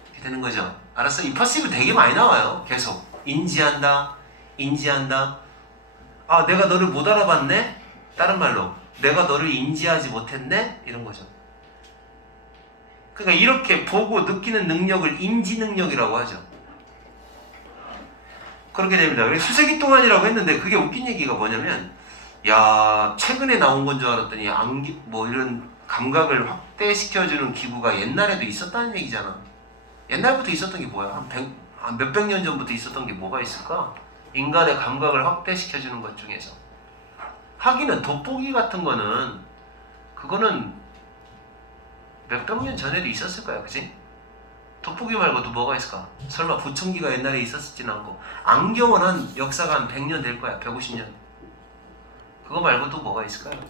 이렇게 되는 거죠. 알았어? 이 perceive 되게 많이 나와요. 계속 인지한다. 내가 너를 못 알아봤네? 다른 말로 내가 너를 인지하지 못했네? 이런 거죠. 그러니까 이렇게 보고 느끼는 능력을 인지 능력이라고 하죠. 그렇게 됩니다. 그래서 수세기 동안이라고 했는데 그게 웃긴 얘기가 뭐냐면, 야, 최근에 나온 건 줄 알았더니 이런 감각을 확대시켜주는 기구가 옛날에도 있었다는 얘기잖아. 옛날부터 있었던 게 뭐야? 한 몇백 년 전부터 있었던 게 뭐가 있을까? 인간의 감각을 확대시켜주는 것 중에서. 하기는 돋보기 같은 거는 그거는 몇백 년 전에도 있었을 거야, 그치? 돋보기 말고도 뭐가 있을까? 설마 보청기가 옛날에 있었지는 않고. 안경은 한 역사가 한 100년 될 거야, 150년. 그거 말고도 뭐가 있을까요?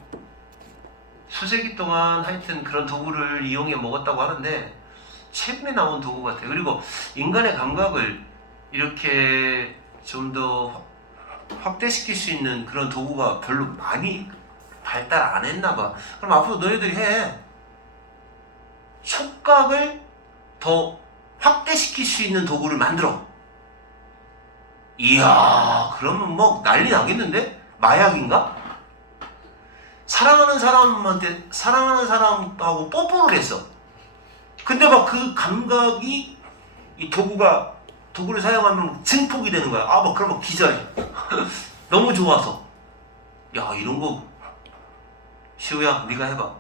수세기 동안 하여튼 그런 도구를 이용해 먹었다고 하는데 최근에 나온 도구 같아요. 그리고 인간의 감각을 이렇게 좀 더 확대시킬 수 있는 그런 도구가 별로 많이 발달 안 했나 봐. 그럼 앞으로 너희들이 해. 촉각을 더 확대시킬 수 있는 도구를 만들어. 이야, 그러면 뭐 난리 나겠는데? 마약인가? 사랑하는 사람하고 뽀뽀를 했어. 근데 막 그 감각이 이 도구를 사용하면 증폭이 되는 거야. 막 그러면 기절해. 너무 좋아서. 야, 이런 거 시우야, 네가 해봐.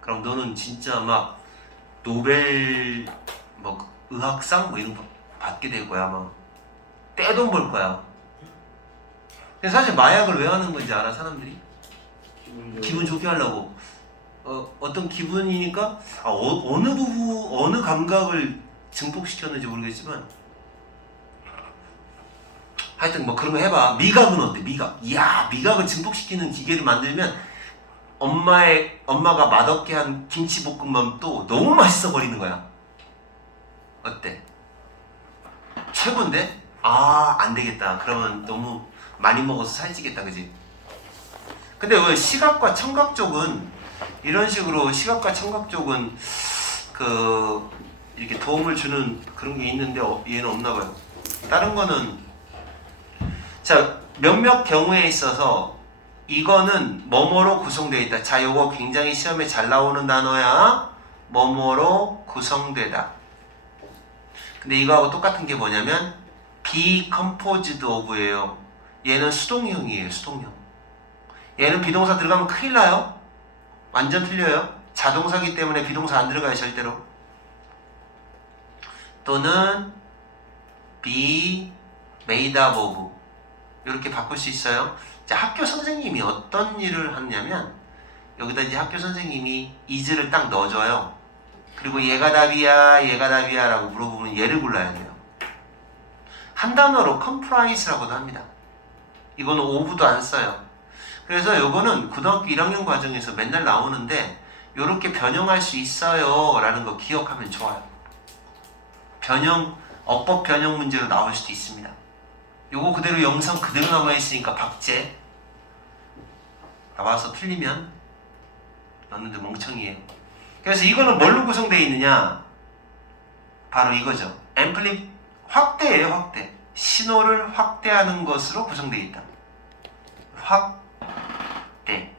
그럼 너는 진짜 막 노벨 의학상 이런 거 받게 될 거야. 막 떼돈 벌 거야. 근데 사실 마약을 왜 하는 건지 알아, 사람들이? 기분 좋게 하려고. 어떤 기분이니까 어느 감각을 증폭시켰는지 모르겠지만 하여튼 뭐 그런 거 해봐. 미각은 어때? 미각을 증폭시키는 기계를 만들면 엄마가 맛없게 한 김치볶음밥도 너무 맛있어 버리는 거야. 어때? 최고인데? 안 되겠다. 그러면 너무 많이 먹어서 살찌겠다, 그지? 근데 왜 시각과 청각 쪽은 이런 식으로 시각과 청각 쪽은 이렇게 도움을 주는 그런 게 있는데 얘는 없나 봐요. 다른 거는 자, 몇몇 경우에 있어서 이거는 뭐뭐로 구성되어 있다. 자, 요거 굉장히 시험에 잘 나오는 단어야. 뭐뭐로 구성되다. 근데 이거하고 똑같은 게 뭐냐면 be composed of예요. 얘는 수동형이에요. 수동형. 얘는 비동사 들어가면 큰일 나요. 완전 틀려요. 자동사기 때문에 비동사 안 들어가요, 절대로. 또는 be made up of. 이렇게 바꿀 수 있어요. 자, 학교 선생님이 어떤 일을 하냐면 여기다 이제 학교 선생님이 is를 딱 넣어줘요. 그리고 얘가 답이야, 얘가 답이야 라고 물어보면 얘를 골라야 돼요. 한 단어로 comprise라고도 합니다. 이거는 o부도 안 써요. 그래서 요거는 고등학교 1학년 과정에서 맨날 나오는데 요렇게 변형할 수 있어요 라는 거 기억하면 좋아요. 어법 변형 문제로 나올 수도 있습니다. 요거 그대로 영상 그대로 남아있으니까 박제. 나와서 틀리면 너네들 멍청이에요. 그래서 이거는 뭘로 구성되어 있느냐? 바로 이거죠. 확대예요, 확대. 신호를 확대하는 것으로 구성되어 있다. 확대.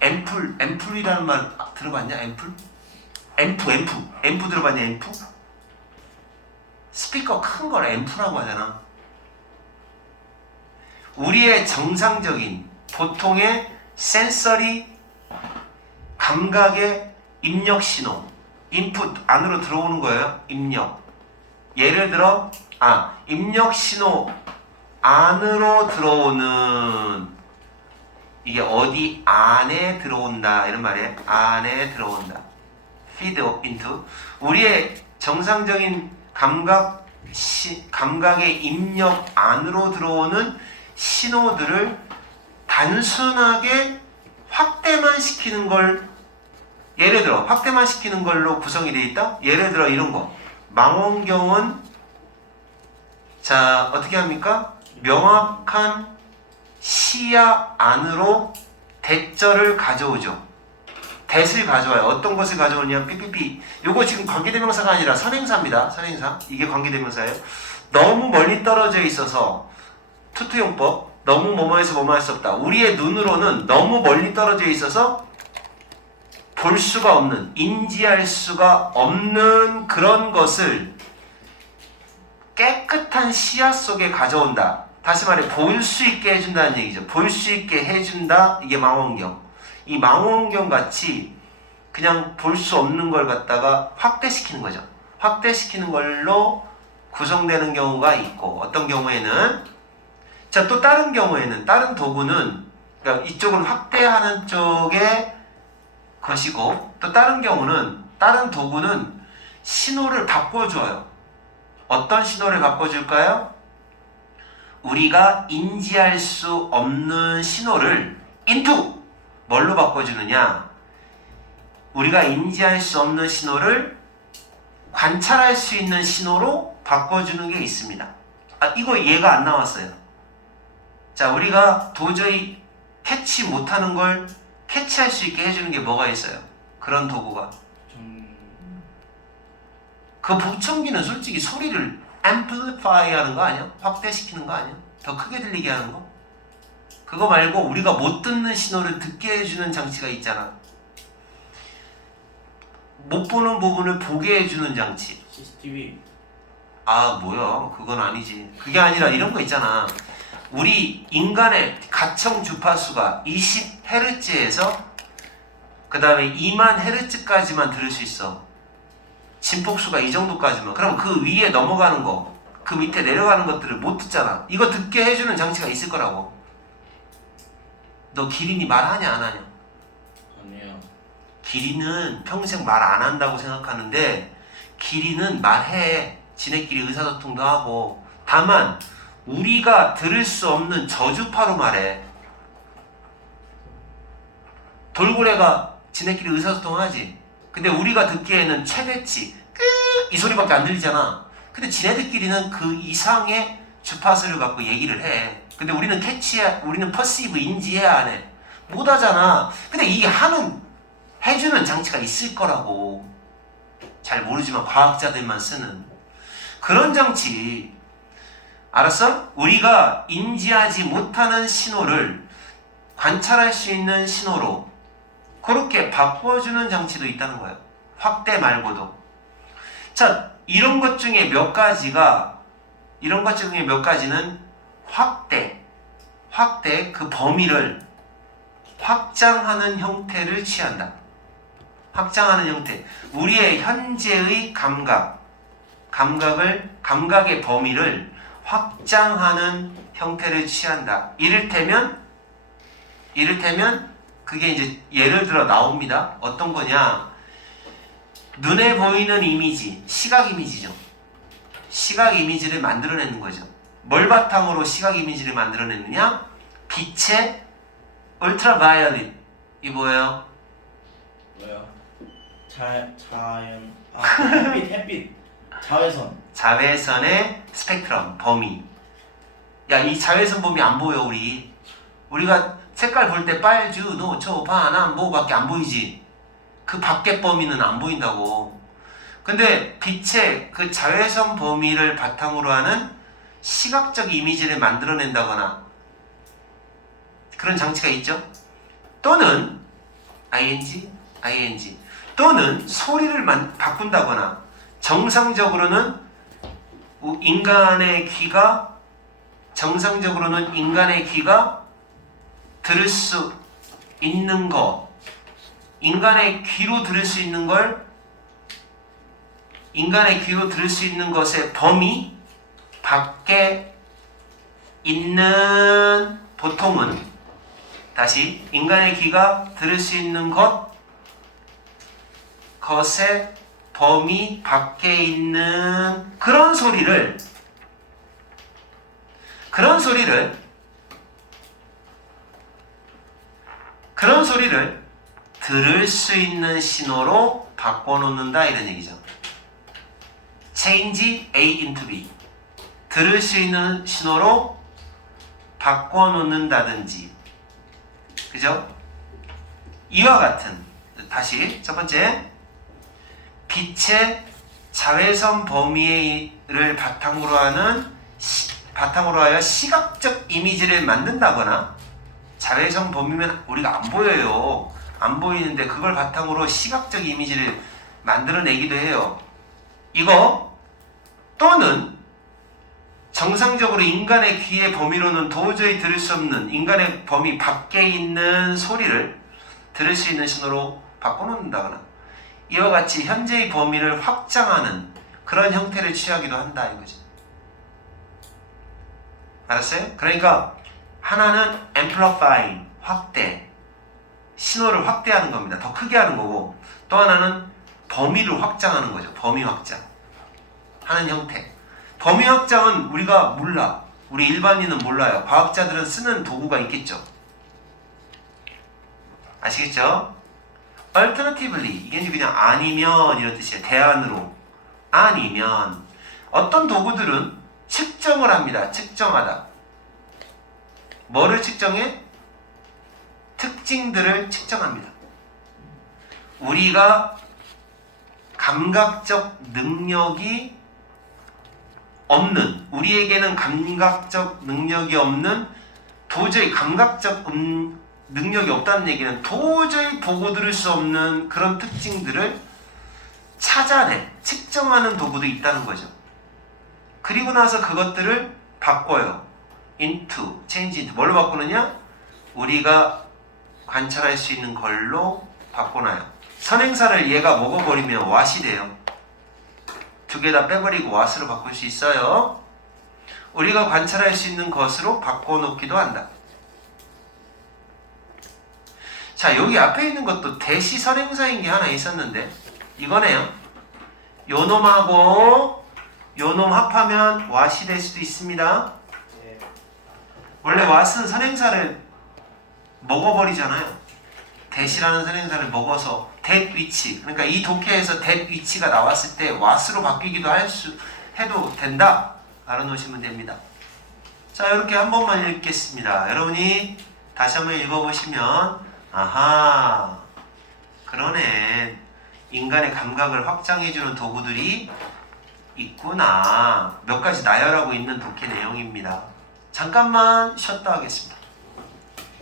앰플이라는 말 들어봤냐? 앰프 들어봤냐? 앰프? 스피커 큰 걸 앰프라고 하잖아. 우리의 정상적인 보통의 센서리 감각의 입력 신호, 인풋 안으로 들어오는 거예요. 입력. 예를 들어 입력 신호 안으로 들어오는 이게 어디 안에 들어온다 이런 말이에요. 안에 들어온다. feed into 우리의 정상적인 감각의 입력 안으로 들어오는 신호들을 단순하게 확대만 시키는 걸 예를 들어 확대만 시키는 걸로 구성이 되어 있다. 예를 들어 이런 거. 망원경은 자 어떻게 합니까? 명확한 시야 안으로 대절을 가져오죠. 대를 가져와요. 어떤 것을 가져오냐? 삐삐삐. 요거 지금 관계대명사가 아니라 선행사입니다. 선행사. 이게 관계대명사예요. 너무 멀리 떨어져 있어서 투투용법. 너무 뭐뭐해서 뭐뭐 할 수 없다. 우리의 눈으로는 너무 멀리 떨어져 있어서 볼 수가 없는, 인지할 수가 없는 그런 것을 깨끗한 시야 속에 가져온다. 다시 말해 볼 수 있게 해준다는 얘기죠. 볼 수 있게 해준다. 이게 망원경. 이 망원경 같이 그냥 볼 수 없는 걸 갖다가 확대시키는 거죠. 확대시키는 걸로 구성되는 경우가 있고 어떤 경우에는 자 또 다른 경우에는 다른 도구는 그러니까 이쪽은 확대하는 쪽의 것이고 또 다른 경우는 다른 도구는 신호를 바꿔줘요. 어떤 신호를 바꿔줄까요? 우리가 인지할 수 없는 신호를 into 뭘로 바꿔주느냐? 우리가 인지할 수 없는 신호를 관찰할 수 있는 신호로 바꿔주는 게 있습니다. 이거 얘가 안 나왔어요. 자, 우리가 도저히 캐치 못하는 걸 캐치할 수 있게 해주는 게 뭐가 있어요? 그런 도구가. 그 보청기는 솔직히 소리를 amplify 하는 거 아니야? 확대시키는 거 아니야? 더 크게 들리게 하는 거? 그거 말고 우리가 못 듣는 신호를 듣게 해주는 장치가 있잖아. 못 보는 부분을 보게 해주는 장치. CCTV. 뭐야? 그건 아니지. 그게 아니라 이런 거 있잖아. 우리 인간의 가청 주파수가 20Hz에서 그 다음에 2만 Hz까지만 들을 수 있어. 진폭수가 이 정도까지만. 그럼 그 위에 넘어가는 거, 그 밑에 내려가는 것들을 못 듣잖아. 이거 듣게 해주는 장치가 있을 거라고. 너 기린이 말하냐 안 하냐? 아니요. 기린은 평생 말 안 한다고 생각하는데 기린은 말해. 지네끼리 의사소통도 하고. 다만 우리가 들을 수 없는 저주파로 말해. 돌고래가 지네끼리 의사소통하지. 근데 우리가 듣기에는 최대치 이 소리밖에 안 들리잖아. 근데 지네들끼리는 그 이상의 주파수를 갖고 얘기를 해. 근데 우리는 우리는 퍼시브 인지해야 안 해. 못 하잖아. 근데 이게 해주는 장치가 있을 거라고. 잘 모르지만 과학자들만 쓰는 그런 장치. 알았어? 우리가 인지하지 못하는 신호를 관찰할 수 있는 신호로 그렇게 바꿔주는 장치도 있다는 거예요. 확대 말고도. 자, 이런 것 중에 몇 가지는 확대 그 범위를 확장하는 형태를 취한다. 확장하는 형태. 우리의 현재의 감각의 범위를 확장하는 형태를 취한다. 이를테면 그게 이제 예를 들어 나옵니다. 어떤 거냐? 눈에 보이는 이미지, 시각 이미지죠. 시각 이미지를 만들어내는 거죠. 뭘 바탕으로 시각 이미지를 만들어내느냐? 빛의 울트라바이올릿. 이 뭐예요? 뭐야? 자연 햇빛 자외선. 자외선의 스펙트럼, 범위. 야, 이 자외선 범위 안 보여, 우리가 색깔 볼 때 빨주, 노초, 파남, 뭐밖에 안 보이지. 그 밖의 범위는 안 보인다고. 근데 빛의 그 자외선 범위를 바탕으로 하는 시각적 이미지를 만들어낸다거나 그런 장치가 있죠. 또는 ing 또는 소리를 바꾼다거나 정상적으로는 인간의 귀가 들을 수 있는 거, 인간의 귀로 들을 수 있는 것의 범위 밖에 있는, 보통은 다시 인간의 귀가 들을 수 있는 것의 범위 밖에 있는 그런 소리를 들을 수 있는 신호로 바꿔놓는다, 이런 얘기죠. Change A into B. 들을 수 있는 신호로 바꿔놓는다든지, 그죠? 이와 같은, 다시 첫 번째, 빛의 자외선 범위를 바탕으로 하여 시각적 이미지를 만든다거나, 자외선 범위면 우리가 안 보여요. 안 보이는데 그걸 바탕으로 시각적 이미지를 만들어내기도 해요. 이거 또는 정상적으로 인간의 귀의 범위로는 도저히 들을 수 없는 인간의 범위 밖에 있는 소리를 들을 수 있는 신호로 바꿔놓는다거나 이와 같이 현재의 범위를 확장하는 그런 형태를 취하기도 한다, 이거지. 알았어요? 그러니까 하나는 amplifying, 확대, 신호를 확대하는 겁니다. 더 크게 하는 거고, 또 하나는 범위를 확장하는 거죠. 범위 확장 하는 형태. 범위 확장은 우리가 몰라. 우리 일반인은 몰라요. 과학자들은 쓰는 도구가 있겠죠. 아시겠죠? Alternatively, 이게 그냥 아니면 이런 뜻이에요. 대안으로. 아니면 어떤 도구들은 측정을 합니다. 측정하다. 뭐를 측정해? 특징들을 측정합니다. 우리가 감각적 능력이 없는, 우리에게는 감각적 능력이 없는, 도저히 감각적 능력이 없다는 얘기는 도저히 보고 들을 수 없는 그런 특징들을 찾아내, 측정하는 도구도 있다는 거죠. 그리고 나서 그것들을 바꿔요. into, change into. 뭘로 바꾸느냐? 우리가 관찰할 수 있는 걸로 바꿔놔요. 선행사를 얘가 먹어버리면 what이 돼요. 두 개 다 빼버리고 what으로 바꿀 수 있어요. 우리가 관찰할 수 있는 것으로 바꿔놓기도 한다. 자, 여기 앞에 있는 것도 대시 선행사인 게 하나 있었는데 이거네요. 요놈하고 요놈 합하면 what이 될 수도 있습니다. 원래 what은 선행사를 먹어버리잖아요. that이라는 선행사를 먹어서 that 위치, 그러니까 이 독해에서 that 위치가 나왔을 때 what으로 바뀌기도 해도 된다. 알아놓으시면 됩니다. 자, 이렇게 한 번만 읽겠습니다. 여러분이 다시 한번 읽어보시면 아하, 그러네, 인간의 감각을 확장해주는 도구들이 있구나, 몇 가지 나열하고 있는 독해 내용입니다. 잠깐만 쉬었다 하겠습니다.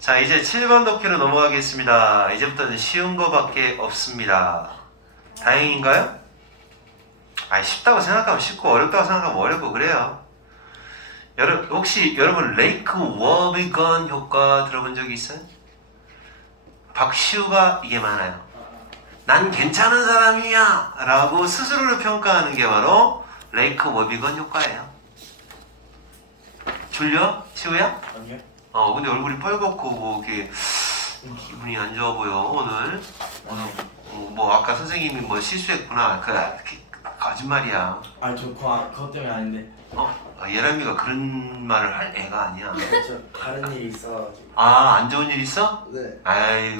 자, 이제 7번 독해로 넘어가겠습니다. 이제부터는 쉬운 거밖에 없습니다. 다행인가요? 쉽다고 생각하면 쉽고 어렵다고 생각하면 어렵고 그래요. 혹시 여러분 레이크 워비건 효과 들어본 적이 있어요? 박시우가 이게 많아요. 난 괜찮은 사람이야 라고 스스로를 평가하는 게 바로 레이크 워비건 효과예요. 졸려? 시우야? 아니요. 근데 얼굴이 뻘겋고 뭐 이렇게 기분이 안 좋아 보여 오늘. 뭐 아까 선생님이 뭐 실수했구나. 거짓말이야. 아저 그것 때문에 아닌데. 예람이가 그런 말을 할 애가 아니야. 저 다른 일이 있어가지고. 안 좋은 일 있어? 네. 아이고.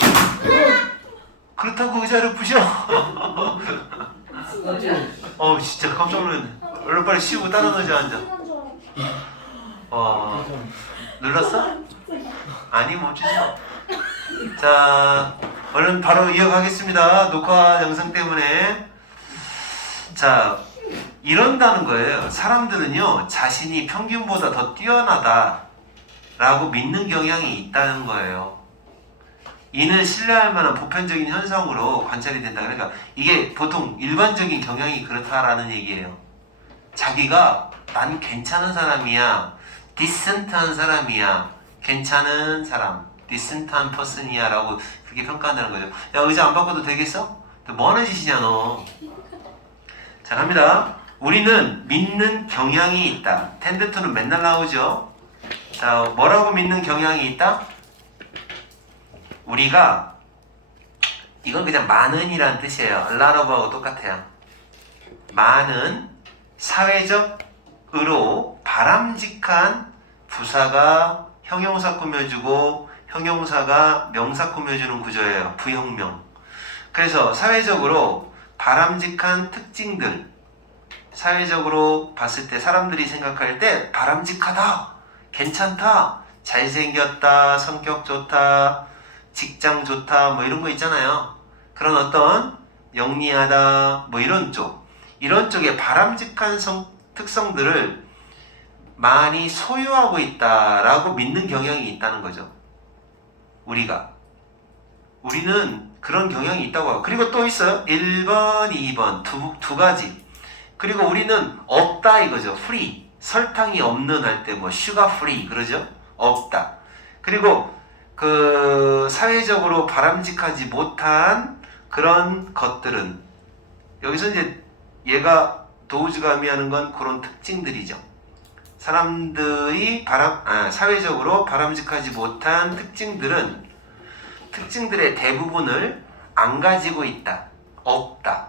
그렇다고 의자를 부셔? 진짜 깜짝 놀랐네. 얼른 빨리 쉬고 다른 의자 앉아. 눌렀어? 아니 멈추지 마. 자, 얼른 바로 이어가겠습니다. 녹화 영상 때문에. 자, 이런다는 거예요. 사람들은요, 자신이 평균보다 더 뛰어나다 라고 믿는 경향이 있다는 거예요. 이는 신뢰할 만한 보편적인 현상으로 관찰이 된다. 그러니까 이게 보통 일반적인 경향이 그렇다라는 얘기예요. 자기가 난 괜찮은 사람이야, 디센트한 사람이야, 괜찮은 사람, 디센트한 퍼슨이야 라고 그렇게 평가한다는 거죠. 야, 의자 안 바꿔도 되겠어? 뭐 하는 짓이냐 너. 자, 갑니다. 우리는 믿는 경향이 있다. 텐드투는 맨날 나오죠. 자, 뭐라고 믿는 경향이 있다? 우리가, 이건 그냥 많은이란 뜻이에요. a lot of하고 똑같아요. 많은 사회적으로 바람직한 부사가 형용사 꾸며주고 형용사가 명사 꾸며주는 구조예요. 부형명. 그래서 사회적으로 바람직한 특징들, 사회적으로 봤을 때 사람들이 생각할 때 바람직하다, 괜찮다, 잘생겼다, 성격 좋다, 직장 좋다, 뭐 이런 거 있잖아요. 그런 어떤 영리하다, 뭐 이런 쪽의 바람직한 특성들을 많이 소유하고 있다라고 믿는 경향이 있다는 거죠. 우리는 그런 경향이 있다고 하고. 그리고 또 있어요. 1번, 2번 두 가지. 그리고 우리는 없다 이거죠. free. 설탕이 없는 할 때 뭐 sugar free 그러죠. 없다. 그리고 사회적으로 바람직하지 못한 그런 것들은, 여기서 이제 얘가 도우즈가 의미하는 건 그런 특징들이죠. 사람들이 사회적으로 바람직하지 못한 특징들의 대부분을 안 가지고 있다, 없다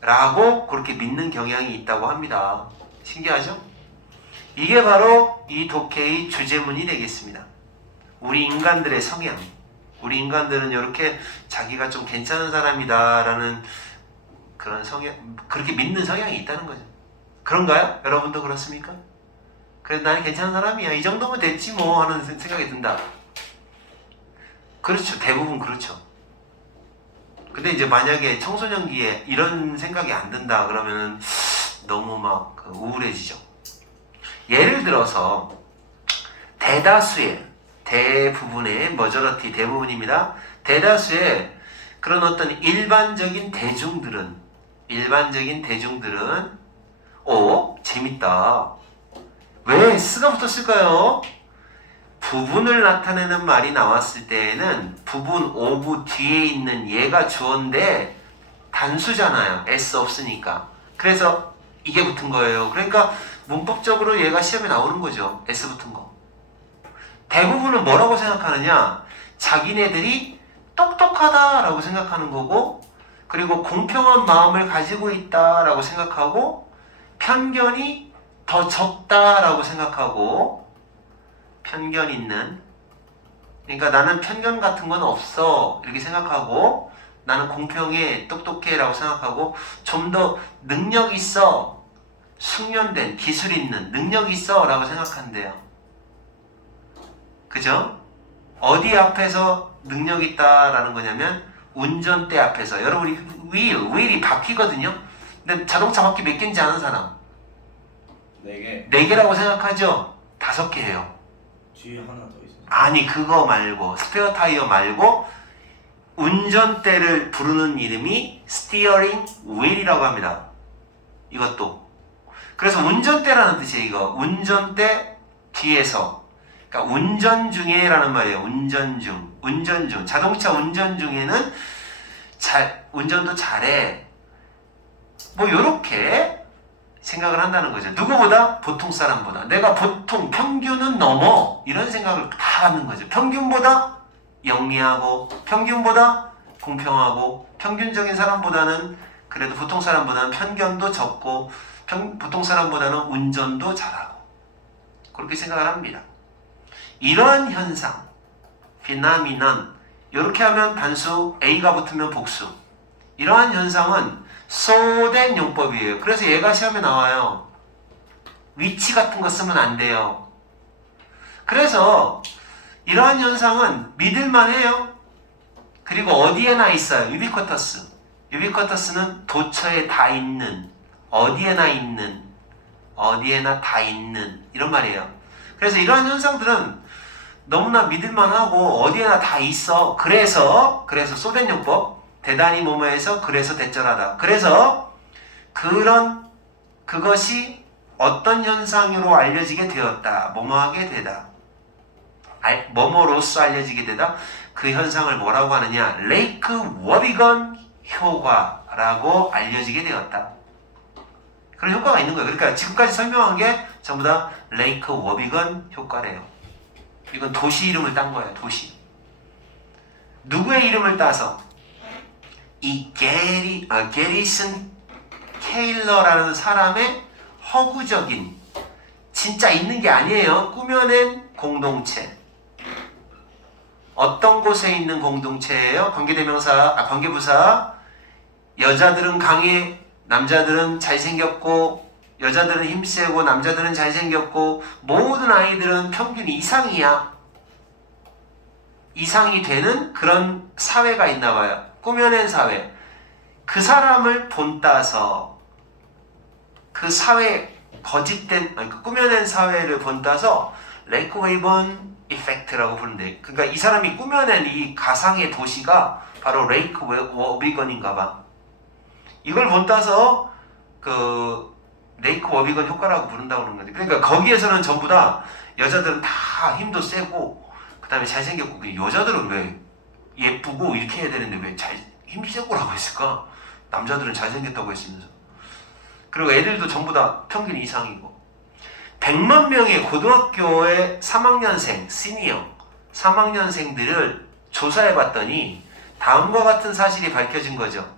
라고 그렇게 믿는 경향이 있다고 합니다. 신기하죠? 이게 바로 이 독해의 주제문이 되겠습니다. 우리 인간들의 성향. 우리 인간들은 이렇게 자기가 좀 괜찮은 사람이다 라는 그런 성향, 그렇게 믿는 성향이 있다는 거죠. 그런가요? 여러분도 그렇습니까? 그래도 나는 괜찮은 사람이야, 이 정도면 됐지 뭐 하는 생각이 든다. 그렇죠. 대부분 그렇죠. 근데 이제 만약에 청소년기에 이런 생각이 안 든다 그러면 너무 막 우울해지죠. 예를 들어서 대부분의 majority, 대부분입니다. 대다수의 그런 어떤 일반적인 대중들은 재밌다. 왜 S가 붙었을까요? 부분을 나타내는 말이 나왔을 때에는 부분 of 뒤에 있는 얘가 주어인데 단수잖아요. S 없으니까. 그래서 이게 붙은 거예요. 그러니까 문법적으로 얘가 시험에 나오는 거죠. S 붙은 거. 대부분은 뭐라고 생각하느냐? 자기네들이 똑똑하다라고 생각하는 거고, 그리고 공평한 마음을 가지고 있다라고 생각하고, 편견이 더 적다라고 생각하고, 편견 있는, 그러니까 나는 편견 같은 건 없어 이렇게 생각하고, 나는 공평해, 똑똑해 라고 생각하고, 좀 더 능력 있어, 숙련된, 기술 있는, 능력 있어 라고 생각한대요. 그죠? 어디 앞에서 능력 있다라는 거냐면 운전대 앞에서. 여러분이 휠이 바퀴거든요. 근데 자동차 바퀴 몇 개인지 아는 사람? 4개. 4개라고 생각하죠? 5개예요. 뒤에 하나 더 있어요. 아니, 그거 말고, 스페어 타이어 말고 운전대를 부르는 이름이 스티어링 휠이라고 합니다. 이것도. 그래서 운전대라는 뜻이에요. 이거 운전대 뒤에서, 그러니까 운전 중에라는 말이에요. 운전 중. 자동차 운전 중에는 운전도 잘해. 뭐 요렇게 생각을 한다는 거죠. 누구보다? 보통 사람보다. 내가 보통 평균은 넘어. 이런 생각을 다 갖는 거죠. 평균보다 영리하고, 평균보다 공평하고, 평균적인 사람보다는 그래도 보통 사람보다는 편견도 적고, 보통 사람보다는 운전도 잘하고. 그렇게 생각을 합니다. 이러한 현상, 피나미넌, 이렇게 하면 단수, A가 붙으면 복수. 이러한 현상은 소된 용법이에요. 그래서 얘가 시험에 나와요. 위치 같은 거 쓰면 안 돼요. 그래서 이러한 현상은 믿을만 해요. 그리고 어디에나 있어요. 유비쿼터스. 유비쿼터스는 도처에 다 있는, 어디에나 있는, 어디에나 다 있는 이런 말이에요. 그래서 이러한 현상들은 너무나 믿을만하고 어디에나 다 있어. 그래서 소된 용법, 대단히 뭐뭐해서 그래서 대절하다. 그래서 그것이 어떤 현상으로 알려지게 되었다. 뭐뭐하게 되다. 뭐뭐로서 알려지게 되다. 그 현상을 뭐라고 하느냐? 레이크 워비건 효과라고 알려지게 되었다. 그런 효과가 있는 거예요. 그러니까 지금까지 설명한 게 전부 다 레이크 워비건 효과래요. 이건 도시 이름을 딴 거예요. 도시. 누구의 이름을 따서? 이 게리슨 케일러라는 사람의 허구적인, 진짜 있는 게 아니에요. 꾸며낸 공동체. 어떤 곳에 있는 공동체예요? 관계부사. 여자들은 강해, 남자들은 잘생겼고, 여자들은 힘세고, 남자들은 잘생겼고, 모든 아이들은 평균 이상이야. 이상이 되는 그런 사회가 있나 봐요. 꾸며낸 사회. 그 사람을 본따서 그 사회 꾸며낸 사회를 본따서 레이크 웨이번 이펙트라고 부른대. 그러니까 이 사람이 꾸며낸 이 가상의 도시가 바로 레이크 워비건인가 봐. 이걸 본따서 그 레이크 워비건 효과라고 부른다고 그러는 거지. 그러니까 거기에서는 전부 다 여자들은 다 힘도 세고, 그 다음에 잘생겼고, 여자들은 왜 예쁘고 이렇게 해야 되는데 왜 힘세고라고 했을까? 남자들은 잘생겼다고 했으면서. 그리고 애들도 전부 다 평균 이상이고. 100만 명의 고등학교의 3학년생, 시니어 3학년생들을 조사해봤더니 다음과 같은 사실이 밝혀진 거죠.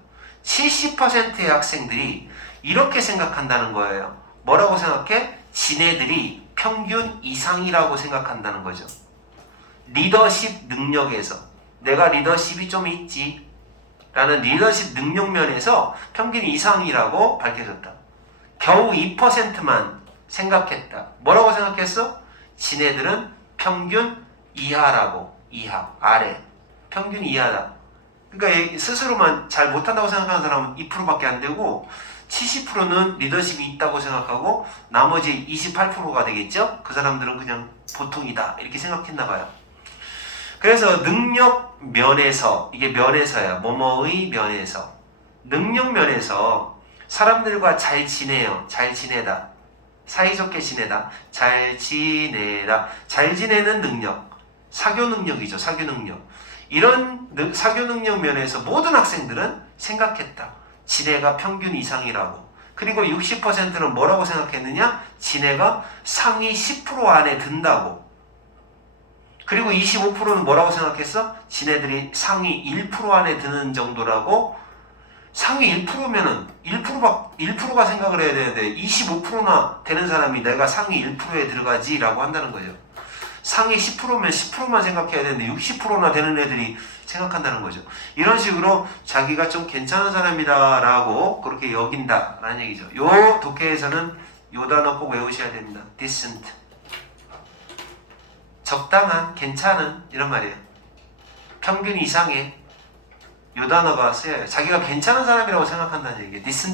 70%의 학생들이 이렇게 생각한다는 거예요. 뭐라고 생각해? 지네들이 평균 이상이라고 생각한다는 거죠. 리더십 능력에서 내가 리더십이 좀 있지 라는 리더십 능력 면에서 평균 이상이라고 밝혀졌다. 겨우 2%만 생각했다. 뭐라고 생각했어? 지네들은 평균 이하라고. 이하, 아래. 평균 이하다. 그러니까 스스로만 잘 못한다고 생각하는 사람은 2%밖에 안 되고, 70%는 리더십이 있다고 생각하고 나머지 28%가 되겠죠? 그 사람들은 그냥 보통이다 이렇게 생각했나 봐요. 그래서 능력 면에서, 이게 면에서야, 뭐뭐의 면에서, 능력 면에서 사람들과 잘 지내요. 잘 지내다. 사이좋게 지내다. 잘 지내다. 잘 지내는 능력. 사교 능력이죠. 사교 능력. 이런 사교 능력 면에서 모든 학생들은 생각했다. 지네가 평균 이상이라고. 그리고 60%는 뭐라고 생각했느냐? 지네가 상위 10% 안에 든다고. 그리고 25%는 뭐라고 생각했어? 지네들이 상위 1% 안에 드는 정도라고. 상위 1%면은 1%가 생각을 해야 되는데 25%나 되는 사람이 내가 상위 1%에 들어가지 라고 한다는 거예요. 상위 10%면 10%만 생각해야 되는데 60%나 되는 애들이 생각한다는 거죠. 이런 식으로 자기가 좀 괜찮은 사람이다 라고 그렇게 여긴다 라는 얘기죠. 요 독해에서는 요 단어 꼭 외우셔야 됩니다. decent. 적당한, 괜찮은 이런 말이에요. 평균 이상의 요 단어가 쓰여요. 자기가 괜찮은 사람이라고 생각한다는 얘기예요. decent.